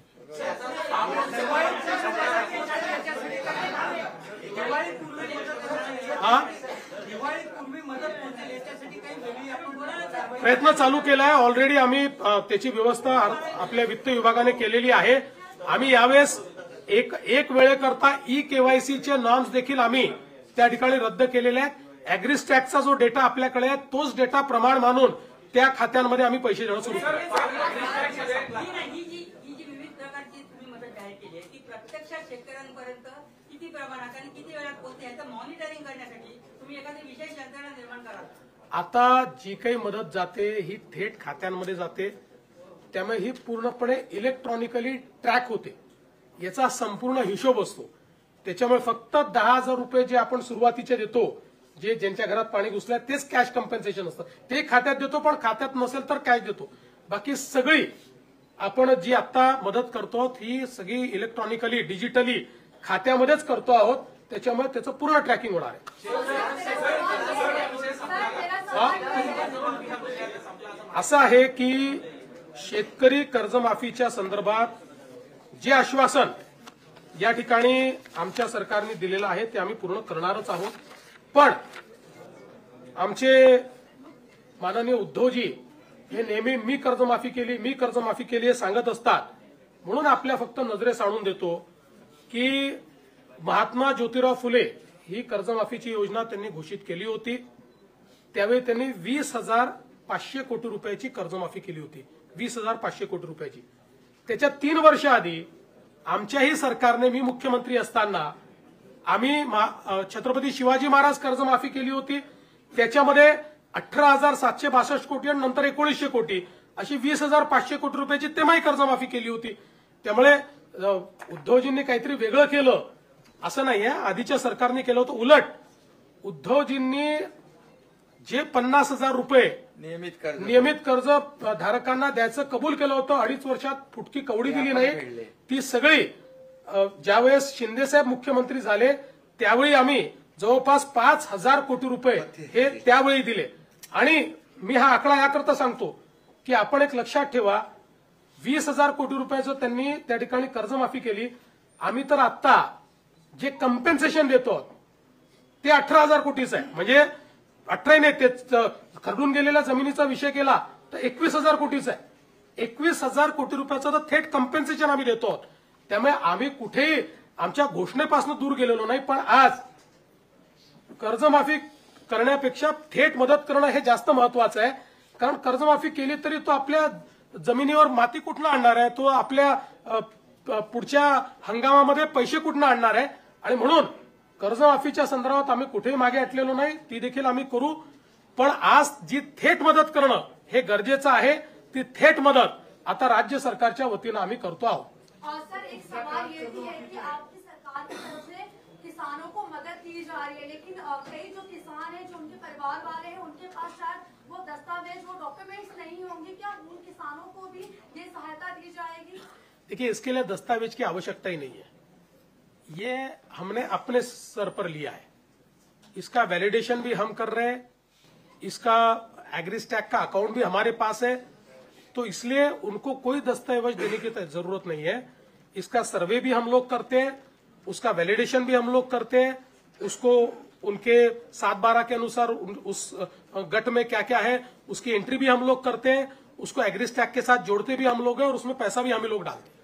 प्रयत्न चालू केला आहे ऑलरेडी, आम्ही त्याची व्यवस्था आपल्या वित्त विभागाने केलेली आहे। आम्ही यावेळेस एक वेळेकरता केवायसीचे नॉर्म्स देखील आम्ही त्या ठिकाणी रद्द केलेले आहेत। ॲग्रिस्टॅकचा जो डेटा आपल्याकडे आहे तोच डेटा प्रमाण मानून त्या खात्यांमध्ये आम्ही पैसे देणं सुरू केलं। प्रत्यक्षात शेतकऱ्यांपर्यंत किती प्रमाणात आणि किती वेळात पोहोचते याचं मॉनिटरिंग करण्यासाठी तुम्ही एखादी विशेष यंत्रणा निर्माण करा। आता जी काही मदत जाते ही थेट खात्यांमध्ये जाते, त्यामुळे ही पूर्णपणे इलेक्ट्रॉनिकली ट्रॅक होते, याचा संपूर्ण हिशोब असतो। त्याच्यामुळे फक्त 10,000 रुपये जे आपण सुरुवातीचे देतो, जे ज्यांच्या घरात पाणी घुसलंय तेच कॅश कंपेन्सेशन असतं, ते खात्यात देतो, पण खात्यात नसेल तर कॅश देतो। बाकी सगळी आपण जी आता मदत करतो ही सगळी इलेक्ट्रॉनिकली डिजिटली खात्यामध्येच करतो आहोत, त्याच्यामुळे त्याचं पूर्ण ट्रॅकिंग होणार आहे. असं आहे की शेतकरी कर्जमाफीच्या संदर्भात जे आश्वासन या ठिकाणी आमच्या सरकारने दिलेलं आहे ते आम्ही पूर्ण करणारच आहोत. पण आमचे माननीय उद्धवजी हे नेहमी मी कर्जमाफी केली हे सांगत असतात. म्हणून आपल्या फक्त नजरेस आणून देतो की महात्मा ज्योतिराव फुले ही कर्जमाफीची योजना त्यांनी घोषित केली होती. त्यावेळी त्यांनी 20,500 कोटी रुपयाची कर्जमाफी केली होती. 20,500 कोटी रुपयाची. त्याच्या 3 वर्ष आधी आमच्याही सरकारने, मी मुख्यमंत्री असताना, आम्ही छत्रपती शिवाजी महाराज कर्जमाफी केली होती. त्याच्यामध्ये 18,762 कोटी आणि नंतर 1900 कोटी अशी 20,500 कोटी रुपयाची तेव्हाही कर्जमाफी केली होती. त्यामुळे उद्धवजींनी काहीतरी वेगळं केलं असं नाहीये, आधीच्या सरकारने केलं होतं. उलट उद्धवजींनी जे 50,000 रुपये नियमित कर्ज धारकांना द्यायचं कबूल केलं होतं, 2.5 वर्षात फुटकी कवडी दिली नाही. ती सगळी ज्यावेळेस शिंदेसाहेब मुख्यमंत्री झाले त्यावेळी आम्ही जवळपास 5,000 कोटी रुपये हे त्यावेळी दिले. आणि मी हा आकडा याकरता सांगतो की आपण एक लक्षात ठेवा, 20,000 कोटी रुपयाचं त्यांनी त्या ठिकाणी कर्जमाफी केली. आम्ही तर आता जे कम्पेन्सेशन देतो ते 18,000 कोटीचं आहे. म्हणजे 18 नाही, ते खरडून गेलेल्या जमिनीचा विषय केला तर 21,000 कोटीचा आहे. 21,000 कोटी रुपयाचं तर थेट कम्पेन्सेशन आम्ही देतो. त्यामुळे आम्ही कुठेही आमच्या घोषणेपासून दूर गेलेलो नाही. पण आज कर्जमाफी करण्यापेक्षा थेट मदत करणं हे जास्त महत्वाचं आहे. कारण कर्जमाफी केली तरी तो आपल्या जमिनीवर माती कुठनं आणणार आहे, तो आपल्या पुढच्या हंगामामध्ये पैसे कुठनं आणणार आहे. आणि म्हणून कर्जमाफीच्या संदर्भात आम्ही कुठेही मागे हटलेलो नाही, ती देखील आम्ही करू. पण आज जी थेट मदत करणं हे गरजेचं आहे, ती थेट मदत आता राज्य सरकारच्या वतीनं आम्ही करतो आहोत. सर, एक सवाल ये भी है कि आपकी सरकार की तरफ से किसानों को मदद दी जा रही है, लेकिन कई जो किसान हैं, जो उनके परिवार वाले हैं, उनके पास शायद वो दस्तावेज, वो डॉक्यूमेंट्स नहीं होंगे. क्या उन किसानों को भी ये सहायता दी जाएगी? देखिए, इसके लिए दस्तावेज की आवश्यकता ही नहीं है. ये हमने अपने सर पर लिया है. इसका वैलिडेशन भी हम कर रहे हैं, इसका एग्रीस्टैक का अकाउंट भी हमारे पास है. तो इसलिए उनको कोई दस्तावेज देने की जरूरत नहीं है. इसका सर्वे भी हम लोग करते हैं, उसका वैलिडेशन भी हम लोग करते हैं, उसको उनके 7/12 के अनुसार उस गट में क्या क्या है उसकी एंट्री भी हम लोग करते हैं, उसको एग्रीस्टैक के साथ जोड़ते भी हम लोग हैं और उसमें पैसा भी हम लोग डालते हैं.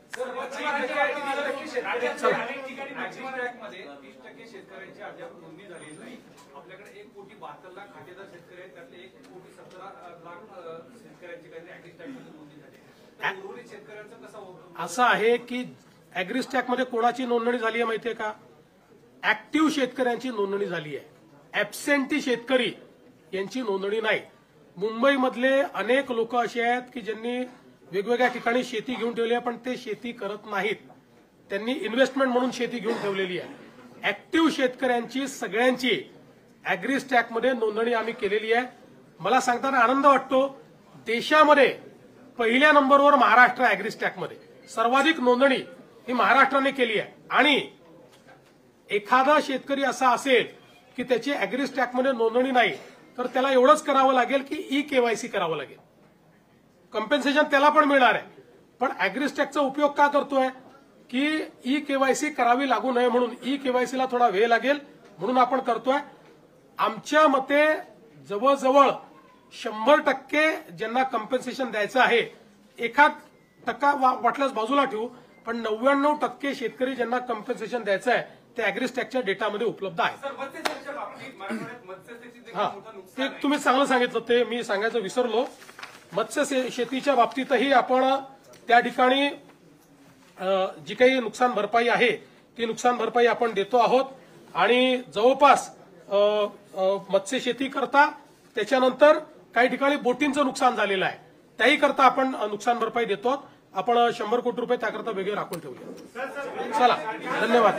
शेतकऱ्यांची अद्याप नोंदणी झालेली नाही. आपल्याकडे 1,72,00,000 खातेदार शेतकरी आहेत, त्यातले 1,17,00,000 शेतकऱ्यांची काही ऍग्रीस्टॅकमध्ये नोंदणी झाली आहे. उर्वरित शेतकऱ्यांचं कसं होतं? असं आहे की ऍग्रीस्टॅकमध्ये कोणाची नोंदणी झाली आहे माहितीये का? ऍक्टिव्ह शेतकऱ्यांची नोंदणी झाली आहे. ऍबसेंटी शेतकरी यांची नोंदणी नाही. मुंबईमधले अनेक लोक असे आहेत की ज्यांनी वेगवेगळ्या ठिकाणी शेती घेऊन ठेवली आहे, पण ते शेती करत नाहीत. त्यांनी इन्व्हेस्टमेंट म्हणून शेती घेऊन ठेवलेली आहे. ऍक्टिव्ह शेतकऱ्यांची सगळ्यांची ऍग्रीस्टॅकमध्ये नोंदणी आम्ही केलेली आहे. मला सांगताना आनंद वाटतो, देशामध्ये पहिल्या नंबरवर महाराष्ट्र ऍग्रीस्टॅकमध्ये. सर्वाधिक नोंदणी ही महाराष्ट्राने केली आहे. आणि एखादा शेतकरी असा असेल की त्याची ऍग्रीस्टॅकमध्ये नोंदणी नाही, तर त्याला एवढंच करावं लागेल की ई-केवायसी करावं लागेल. कम्पेन्सेशन त्याला पण मिळणार आहे. पण ऍग्रीस्टॅकचा उपयोग का करतोय की ई-केवायसी करावी लागू नये म्हणून. ई-केवायसीला थोडा वेळ लागेल म्हणून आपण करतोय. आमच्या मते जवळजवळ 100% ज्यांना कम्पेन्सेशन द्यायचं आहे, 1% वाटल्यास बाजूला ठेवू, पण 99% शेतकरी ज्यांना कम्पेन्सेशन द्यायचं आहे ते ऍग्रीस्टॅकच्या डेटामध्ये उपलब्ध आहे. हा, ते तुम्ही चांगलं सांगितलं, ते मी सांगायचं विसरलो. मत्स्य शेतीच्या बाबतीतही आपण त्या ठिकाणी जी काही नुकसान भरपाई आहे ती नुकसान भरपाई आपण देतो आहोत. आणि जवळपास मत्स्य शेती करता, त्याच्यानंतर काही ठिकाणी बोटींचं नुकसान झालेलं आहे, त्याही करता आपण नुकसान भरपाई देतो. आपण 100 कोटी रुपये त्याकरता वेगळे राखून ठेवले. चला, धन्यवाद.